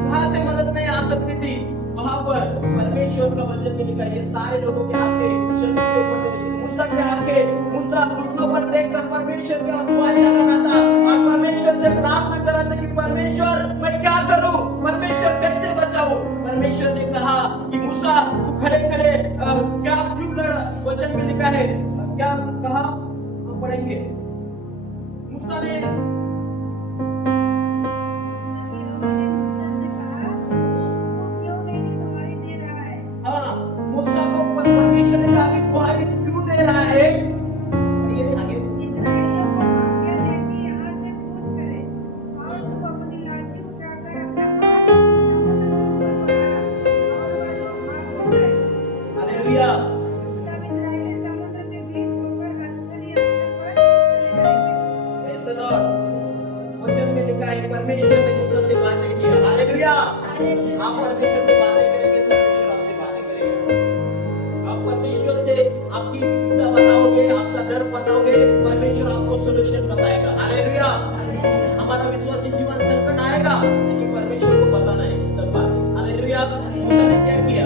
कहां से मदद नहीं आ सकती थी? वहां पर परमेश्वर का वचन में लिखा है, ये सारे लोगों के आंखें शत्रु के ऊपर थे, लेकिन मूसा के आंखें, मूसा घुटनों पर टेककर परमेश्वर की ओर दुआएं लगा रहा था और परमेश्वर से प्रार्थना कर रहा था कि परमेश्वर मैं क्या करूं, परमेश्वर कैसे बचाऊं। परमेश्वर ने कहा कि मूसा तू खड़े खड़े क्या क्यों लड़ा? वचन में लिखा है, क्या कहा हम पढ़ेंगे। मूसा ने मूसा को परमेश्वर ने कहा कि दुआएं क्यों दे रहा है? ये आगे इस्राएलियों को आज्ञा दे कि यहाँ से कूच करे और तू अपनी लाठी उठाकर अपना हाथ समुद्र के ऊपर बढ़ा और वह लोग भाग गए। हालेलुया। तब इस्राएली समुद्र के बीच होकर अस्थिर पर चले जाएंगे। Praise the Lord. वचन में लिखा है परमेश्वर ने मूसा से बातें की। हालेलुया। आप परमेश्वर से बातें करेंगे, परमेश्वर आपसे बातें करेगा। आप परमेश्वर से आपकी चिंता बताओगे, आपका दर्द बताओगे, परमेश्वर आपको सॉल्यूशन बताएगा। हालेलुया। हमारा विश्वासी जीवन संकट आएगा, लेकिन परमेश्वर को बताना है सब बातें। हालेलुया। मूसा ने क्या किया?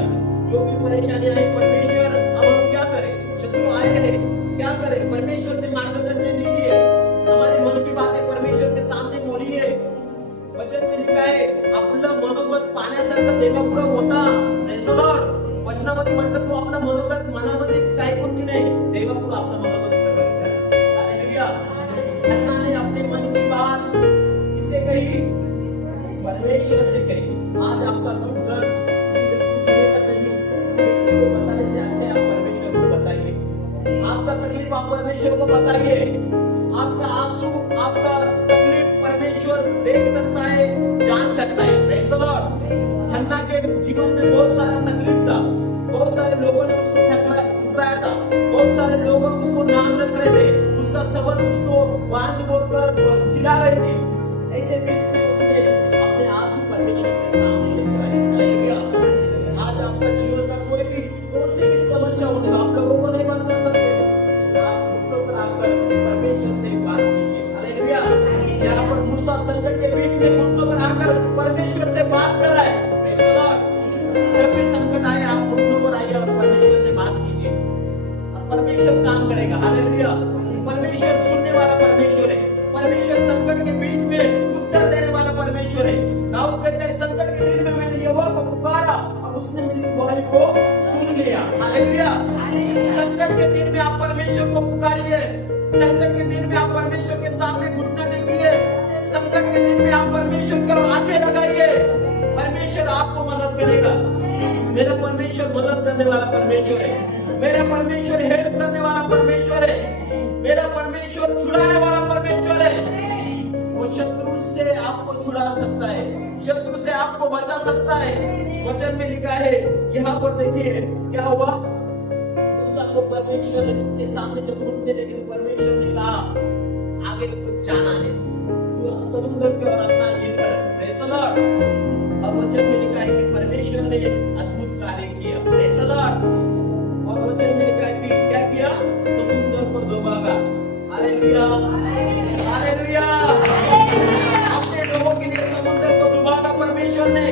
जो भी परेशानी आई, परमेश्वर अब हम क्या करें? शत्रु आए हैं, क्या करें? परमेश्वर से मार्गदर्शन लीजिए, हमारे मन की बातें परमेश्वर के सामने बोलिए। वचन में लिखा है आपलं मनोगत पाण्यासारखं देवापुढे होता। Praise the Lord. वचनामध्ये म्हणतात तो आपला मनोगत, मनामध्ये काही गोष्टी नाही, देवापुढे आपला मनोगत प्रकट करा। हालेलुया। हन्ना ने अपने मन की बात किससे कही? परमेश्वर से कही। आज आपका दुख दर्द किसी व्यक्ति से लेकर नहीं, किसी व्यक्ति को बताने से अच्छा है आप परमेश्वर को बताइए। आपका तकलीफ आप परमेश्वर को बताइए। आपका आंसू, आपका तकलीफ परमेश्वर देख सकता है, जान सकता है। Praise the Lord. हन्ना के जीवन में बहुत सारा तकलीफ था, बहुत सारे लोगों ने उसको ठुकराया था, बहुत सारे लोग उसको नाम रख रहे थे, उसका सबब उसको बांझ बोलकर चिढ़ा रहे थे। ऐसे बीच में उसने अपने आंसू परमेश्वर के सामने लेकर आए। हालेलुया। आज आपका जीवन का कोई भी कौन सी भी समस्या हो, तो आप लोगों को नहीं बता सकते, आप घुटनों पर आकर परमेश्वर से बात कीजिए। हालेलुया। यहाँ पर मूसा संकट के बीच में घुटनों पर आकर परमेश्वर से बात कर रहा है। Praise the Lord. जब भी संकट आए आप घुटनों पर आइए और परमेश्वर से बात कीजिए और परमेश्वर काम करेगा। हालेलुया। परमेश्वर सुनने वाला परमेश्वर है, परमेश्वर संकट के बीच में उत्तर देने वाला परमेश्वर है। दाऊद कहता है संकट के दिन में मैंने यहोवा को पुकारा और उसने मेरी दुआई को सुन लिया। हालेलुया। संकट के दिन में आप परमेश्वर को पुकारिए, संकट के दिन में आप परमेश्वर के सामने घुटने टेकिए, संकट के दिन में आप परमेश्वर की ओर आंखें लगाइए, परमेश्वर आपको मदद करेगा। मेरा परमेश्वर मदद करने वाला परमेश्वर है, मेरा परमेश्वर हेल्प करने वाला परमेश्वर है, मेरा परमेश्वर छुड़ाने वाला परमेश्वर है। वो शत्रु से आपको छुड़ा सकता है, शत्रु से आपको बचा सकता है। वचन में लिखा है, यहाँ पर देखिए क्या हुआ। मूसा को परमेश्वर के सामने जब घुटने लगे तो परमेश्वर ने कहा आगे कुछ जाना है, तू समुद्र की ओर अपना ये कर। Praise the Lord. और वचन में लिखा है कि परमेश्वर ने अद्भुत कार्य किया। Praise the Lord. और वचन में लिखा है कि क्या किया? समुद्र को दो भागा। हालेलुया। हालेलुया। अपने लोगों के लिए समुद्र को दो भागा परमेश्वर ने,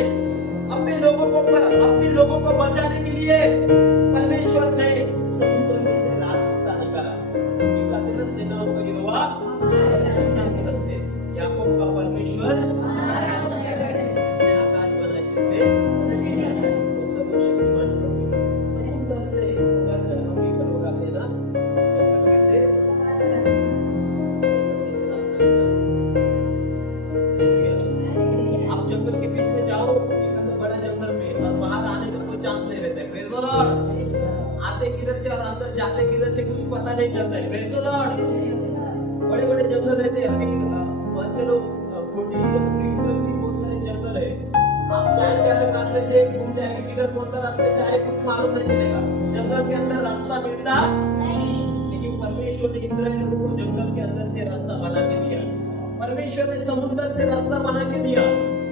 अपने लोगों को बचाने के लिए परमेश्वर ने समुद्र में से रास्ता निकाला। कहते ना सेनाओं का यहोवा संग सकते। याकूब का परमेश्वर जिसने आकाश बनाए, जिसने सर्वशक्तिमान प्रभु। समुद्र से उतरकर नौकरी करोगा देना, जंगल में से रास्ता निकाला। आप जंगल के बीच में जाओ, एक बड़ा द लॉर्ड। आते किधर से और अंदर जाते किधर से कुछ पता नहीं चलता है। Praise the Lord. बड़े बड़े जंगल रहते हैं, अभी चलो कोटी भी बहुत सारे जंगल है, आप जाएंगे अगर रास्ते से घूम जाएंगे, किधर कौन सा रास्ते से आए कुछ मालूम नहीं चलेगा। जंगल के अंदर रास्ता मिलता नहीं, लेकिन परमेश्वर ने इस्राएलियों को जंगल के अंदर से रास्ता बना के दिया। परमेश्वर ने समुद्र से रास्ता बना के दिया।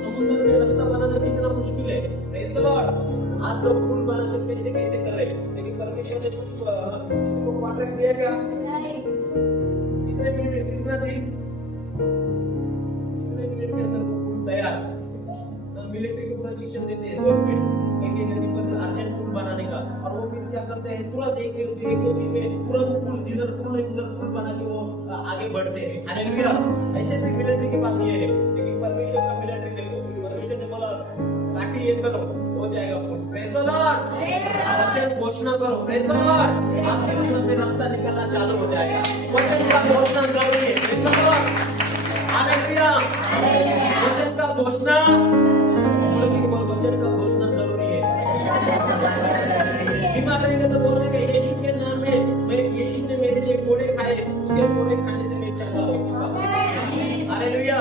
समुद्र में रास्ता बनाना कितना मुश्किल है। Praise the Lord. आज लोग पुल बनाकर कैसे कैसे कर रहे हैं, लेकिन परमेश्वर ने कुछ किसी को कॉन्ट्रैक्ट दिया क्या? कितने मिनट, कितना दिन, कितने मिनट के अंदर वो पुल तैयार। मिलिट्री को प्रशिक्षण देते हैं गवर्नमेंट एक नदी पर अर्जेंट पुल बनाने का, और वो फिर क्या करते हैं, तुरंत एक दो दिन में तुरंत पुल, जिधर पुल नहीं उधर पुल बना के वो आगे बढ़ते हैं। हालेलुया। ऐसे भी मिलिट्री के पास ये है, लेकिन परमेश्वर का मिलिट्री देखो, परमेश्वर ने बोला ताकि ये करो, हो जाएगा पुल। Praise the Lord. वचन घोषणा करो। Praise the Lord. आपके जीवन में रास्ता निकलना चालू हो जाएगा। वचन का घोषणा जरूरी है। Praise the lord. हालेलुया। वचन का घोषणा, वचन का घोषणा जरूरी है। बीमार रहेंगे तो बोलने का यीशु के नाम में, मैं यीशु ने मेरे लिए कोड़े खाए, उसके कोड़े खाने से मैं चंगा हो चुका। हालेलुया।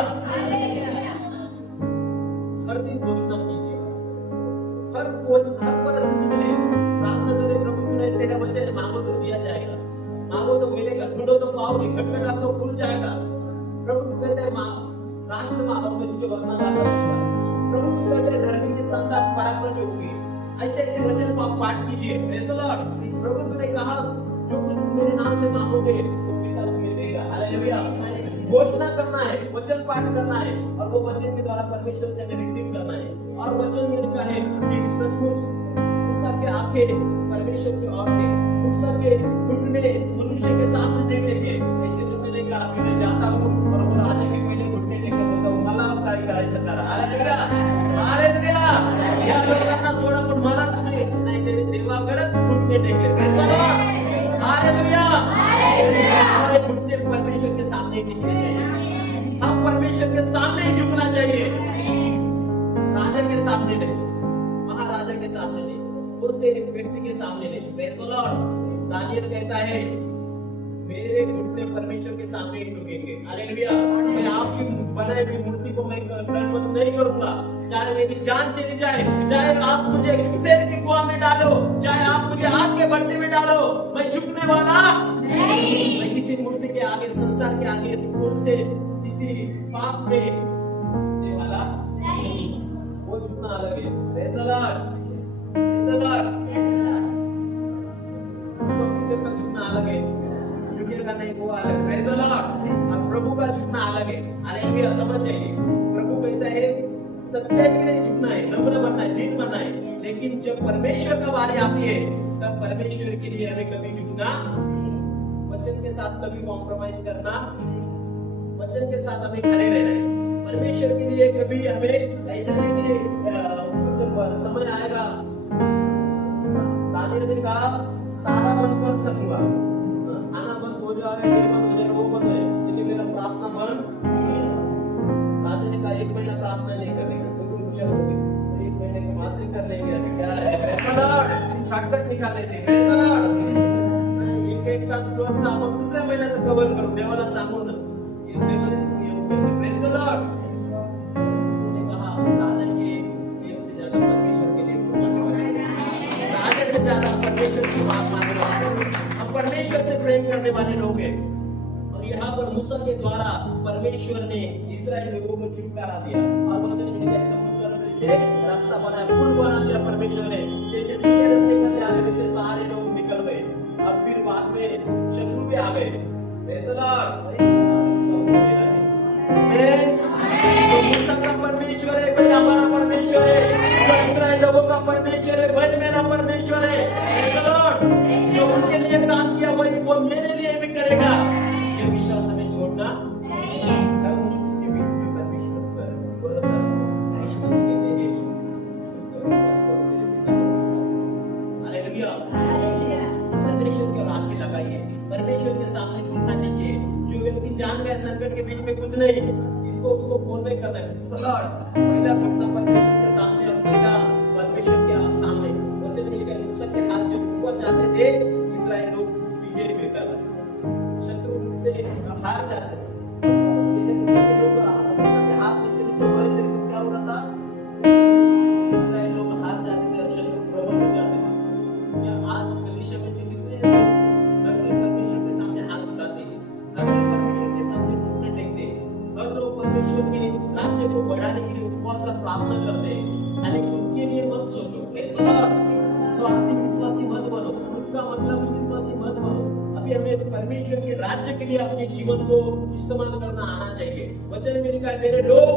हर दिन घोषणा कीजिए, हर परिस्थिति के लिए प्रार्थना करें। प्रभु तूने तेरा वचन मांगो तो दिया जाएगा, मांगो तो मिलेगा, ढूंढो तो पाओगे, खटखटाओ तो खुल जाएगा। प्रभु तू कहते हैं राष्ट्र मांगो मैं तुझे वरदान दूंगा। प्रभु तू कहते हैं धर्मी की संतान पराक्रमी होगी। ऐसे ऐसे वचन को आप पाठ कीजिए। Praise the lord. प्रभु तूने कहा जो कुछ तुम मेरे नाम से मांगोगे वो पिता तुम्हें देगा। हालेलुया। घोषणा करना है, वचन पाठ करना है, और वो वचन के द्वारा परमेश्वर से हमें रिसीव करना है। और वचन में लिखा है कि सचमुच मूसा के आंखें परमेश्वर की ओर थे, मूसा के घुटने मनुष्य के सामने नहीं टेके। ऐसे उसने ने कहा मैं जाता हूँ और वो राजा के पहले घुटने टेक करता हूँ, मला काय करायचं करा। हालेलुया। हालेलुया। या लोकांना सोडा पण मला तुम्ही नाही तरी देवाकडेच घुटने टेकले। Praise the lord. हालेलुया। हमारे घुटने परमेश्वर के सामने टिकने चाहिए। हम परमेश्वर के सामने ही झुकना चाहिए, राजा के सामने नहीं, महाराजा के सामने नहीं, दूसरे व्यक्ति के सामने नहीं। Praise the Lord. दानियल कहता है मेरे घुटने परमेश्वर के सामने ही झुकेंगे। हालेलुया। मैं आपकी बनाई हुई मूर्ति को मैं दंडवत नहीं करूंगा, चाहे मेरी जान चली जाए, चाहे आप मुझे शेर की कुआं में डालो, चाहे आप मुझे आग के भट्टे में डालो, मैं झुकने वाला नहीं। मैं किसी मूर्ति के आगे, संसार के आगे, से किसी पाप में झुकने वाला नहीं। वो झुकना अलग है। Praise the Lord. Praise the Lord. Picture का झुकना अलग है, झुकेगा नहीं वो अलग। Praise the Lord. और प्रभु का झुकना अलग है। हालेलुया। समझ जाइए, प्रभु कहता है सच्चाई के लिए झुकना है, नम्र बनना है, दीन बनना है, लेकिन जब परमेश्वर का बारी आती है तब परमेश्वर के लिए हमें कभी झुकना, वचन के साथ कभी कॉम्प्रोमाइज करना, वचन के साथ हमें खड़े रहना है। परमेश्वर के लिए कभी हमें ऐसा नहीं कि जब समय आएगा, दानियल ने कहा सारा बंद कर सकूंगा, खाना बंद हो जाएगा, ये बंद हो जाएगा, वो बंद है, लेकिन मेरा प्रार्थना बंद। राजा ने कहा 1 महीना प्रार्थना नहीं करेगा, कोई होशियार हो गए, 1 महीने के बाद नहीं कर लेंगे, क्या है शॉर्टकट निकाल लेते। एक तास रोजचा आपण दुसऱ्या महिन्यात कव्हर करू, देवाला सांगू ना, देवाने नियम केले। Praise the Lord. उन्होंने कहा राजा के नियम से ज्यादा परमेश्वर के नियम को मानने वाले, राजा से ज्यादा परमेश्वर की बात मानने वाले, हम परमेश्वर से प्रेम करने वाले लोग हैं। और यहाँ पर मूसा के द्वारा परमेश्वर ने इस्राएल लोगों को छुटकारा दिया, और वचन में लिखा है समुद्र में से रास्ता बनाया, पुल बना दिया परमेश्वर ने। जैसे सीधे रास्ते पर जा रहे थे सारे लोग निकल गए, और फिर बाद में शत्रु भी आ गए। Praise the Lord. तो मूसा का परमेश्वर है भाई, हमारा परमेश्वर है, जो इस्राएल लोगों का परमेश्वर है भाई, मेरा परमेश्वर है। Praise the Lord. जो उनके लिए काम किया वही वो मेरे लिए भी करेगा। ये विश्वास हमें छोड़ना नहीं है। हर मुश्किल के बीच में परमेश्वर पर भरोसा, विश्वास कहते हैं, उसका विश्वास करो मेरे पिता। हालेलुया। परमेश्वर के आगे लगाइए, परमेश्वर के सामने घुटना टेकिए। जो व्यक्ति जान गया संकट के बीच में कुछ नहीं, इसको उसको फोन नहीं करना है। पहला घुटना परमेश्वर के सामने और पहला परमेश्वर के सामने। वचन में लिखा है मूसा के ते इस्राएल लोग विजय मिळतात, शत्रु उनसे हार जाते। जैसे दूसरे लोग हमेशा हाथ नीचे नीचे हो रहे थे, तो क्या हो रहा था, इस्राएल लोग हार जाते थे और शत्रु प्रबल हो जाते थे। क्या आज कलीसिया में से कितने हर दिन परमेश्वर के सामने हाथ उठाते हैं, हर दिन परमेश्वर के सामने घुटने टेकते हैं, हर लोग परमेश्वर के राज्य को बढ़ाने के लिए उपवास और प्रार्थना करते हैं। खाली खुद के लिए मत सोचो, स्वार्थी विश्वासी मत बनो, खुद का मतलब विश्वासी मत बनो। अभी हमें परमेश्वर के राज्य के लिए अपने जीवन को इस्तेमाल करना आना चाहिए। वचन में लिखा है, मेरे लोग,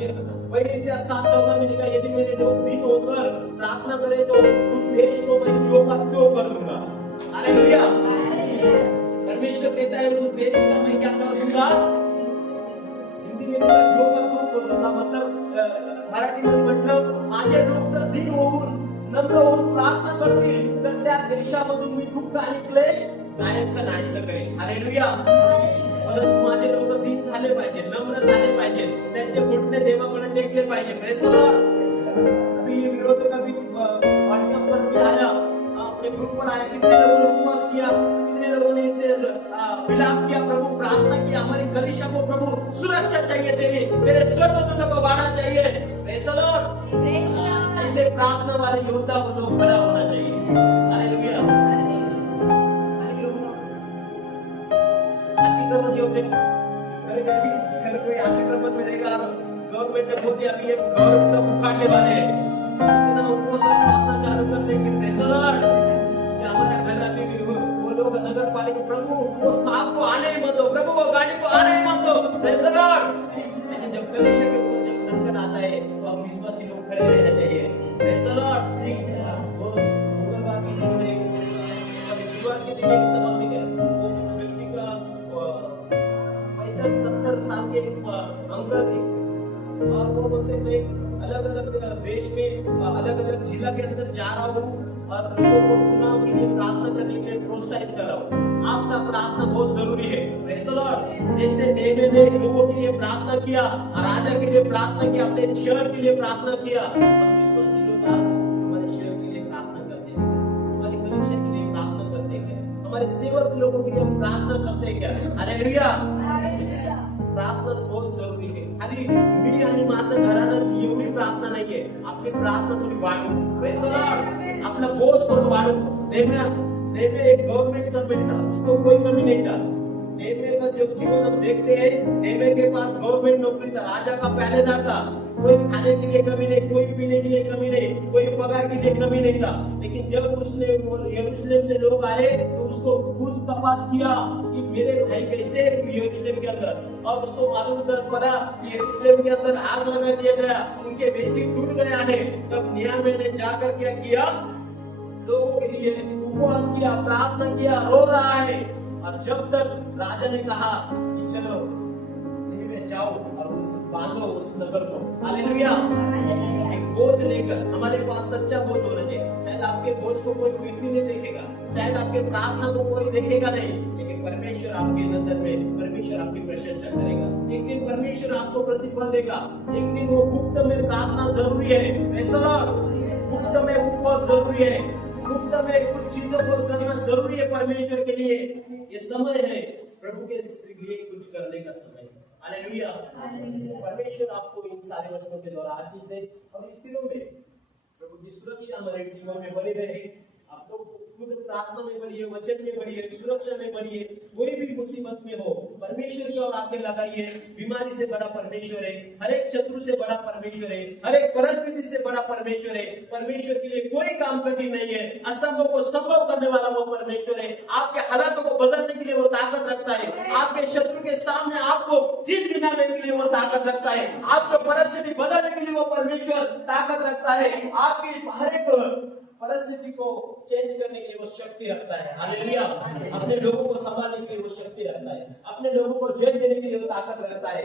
ये पहले इतिहास 7:14 में लिखा है, यदि मेरे लोग दिन होकर प्रार्थना करें तो उस देश को मैं जो का त्यों कर दूंगा। हालेलुया। परमेश्वर कहता है उस देश का मैं क्या कर दूंगा, हिंदी में लिखा जो का त्यों कर दूंगा, मतलब मराठीमध्ये म्हटलं, माझे लोक जर दिन होऊन नम्र होऊन प्रार्थना करतील तर त्या देशामधून मी दुःख आणि क्लेश कायमचं नाहीस करेन। हालेलुया। परंतु माझे लोक दिन झाले पाहिजे, नम्र झाले पाहिजे, त्यांचे घुटणे देवाकडे टेकले पाहिजे। Praise the Lord. अभी विरोधक अभी व्हाट्सएप पर भी आया, अपने ग्रुप पर आया, कितने लोगों ने उपवास किया, कितने लोगों ने इसे विलाप किया, प्रभु प्रार्थना की, हमारी कलीसिया को प्रभु सुरक्षा चाहिए, तेरे स्वर्गदूतों को बाढ़ा चाहिए। Praise the Lord. ऐसे प्रार्थना वाले योद्धा को लोग बड़ा होना चाहिए। हालेलुया। अतिक्रमण योद्धा कभी अगर कोई अतिक्रमण में रहेगा और गवर्नमेंट ने बोल दिया अभी ये गवर्नमेंट सब उखाड़ने वाले हैं, इतना उनको सब प्रार्थना चालू कर देंगे। Praise the Lord. कि हमारा घर अभी भी वो लोग नगर पालिका, प्रभु वो सांप को आने ही मत दो, प्रभु वो गाड़ी को आने ही मत दो। Praise the Lord. लेकिन जब कलीसिया के ऊपर जब संकट आता है तो हम विश्वासी लोग खड़े रहना चाहिए। Praise the Lord. वो मंगलवार के दिन में बुधवार के दिन एक सभा में गया, वो व्यक्ति का 65-70 साल के अंकल थे और वो बोलते मैं अलग अलग देश में अलग अलग जिला के अंदर जा रहा हूँ और लोगों को चुनाव के लिए प्रार्थना करने के लिए प्रोत्साहित कर रहा हूँ। आपका प्रार्थना बहुत जरूरी है। Praise the Lord. जैसे नेहमी ने लोगों के लिए प्रार्थना किया, राजा के लिए प्रार्थना किया, अपने शहर के लिए प्रार्थना किया, हम विश्वासी लोग आज हमारे शहर के लिए प्रार्थना करते हैं, हमारी कलीसिया के लिए प्रार्थना करते हैं, हमारे सेवक लोगों के लिए हम प्रार्थना करते हैं क्या? हालेलुया। प्रार्थना बहुत जरुरी आहे। खाली मी आणि माझं घराणंच एवढी प्रार्थना नाहीये, आपली प्रार्थना थोडी वाढवू। Praise the Lord. आपला बोझ थोडं वाढवू। नेहमी एक गवर्नमेंट सर्वेंट था, उसको कोई कमी नहीं था। नेहमी का जो जीवन हम देखते हैं, नेहमी के पास गवर्नमेंट नौकरी था, राजा का पहरेदार था, कोई खाने के लिए कमी नहीं, कोई पीने के लिए कमी नहीं, कोई पगार के लिए कमी नहीं था। लेकिन जब उसने यरूशलेम से लोग आए तो उसको पूछ तपास किया कि मेरे भाई कैसे यरूशलेम के अंदर, और उसको मालूम पड़ा कि यरूशलेम के अंदर आग लगा दिया गया, उनके बेसिक टूट गया है। तब नियामी ने जाकर क्या किया, लोगों के लिए उपवास किया, प्रार्थना किया, रो रहा है। और जब तक राजा ने कहा कि चलो जाओ और उस बांधो उस नगर को। हालेलुया। एक बोझ लेकर, हमारे पास सच्चा बोझ होना चाहिए। शायद आपके बोझ को कोई व्यक्ति नहीं देखेगा, शायद आपके प्रार्थना को कोई देखेगा नहीं, लेकिन परमेश्वर आपकी नजर में, परमेश्वर आपकी प्रशंसा करेगा। एक दिन परमेश्वर आपको प्रतिफल देगा। एक दिन वो गुप्त में प्रार्थना जरूरी है, गुप्त में उपवास जरूरी है, गुप्त में कुछ चीजों को करना जरूरी है परमेश्वर के लिए। ये समय है प्रभु के लिए कुछ करने का समय। हालेलुया। परमेश्वर आपको इन सारे वचनों के द्वारा आशीष दे और इस दिनों में प्रभु की सुरक्षा हमारे जीवन में बनी रहे। आप लोग खुद प्रार्थना में बढ़िए, वचन में बढ़िए, सुरक्षा में बढ़िए। कोई भी मुसीबत में हो, परमेश्वर की ओर आंखें लगाइए। बीमारी से बड़ा परमेश्वर है, हर एक शत्रु से बड़ा परमेश्वर है, हर एक परिस्थिति से बड़ा परमेश्वर है। परमेश्वर के लिए कोई काम कठिन नहीं है। असंभव को संभव करने वाला वो परमेश्वर है। आपके हालातों को बदलने के लिए वो ताकत रखता है। आपके शत्रु के सामने आपको जीत दिलाने के लिए वो ताकत रखता है। आपको परिस्थिति बदलने के लिए वो परमेश्वर ताकत रखता है। आपकी हर एक परिस्थिति को चेंज करने के लिए वो शक्ति रखता है। हालेलुया। अपने लोगों को संभालने के लिए वो शक्ति रखता है, अपने लोगों को जय देने के लिए वो ताकत रखता है।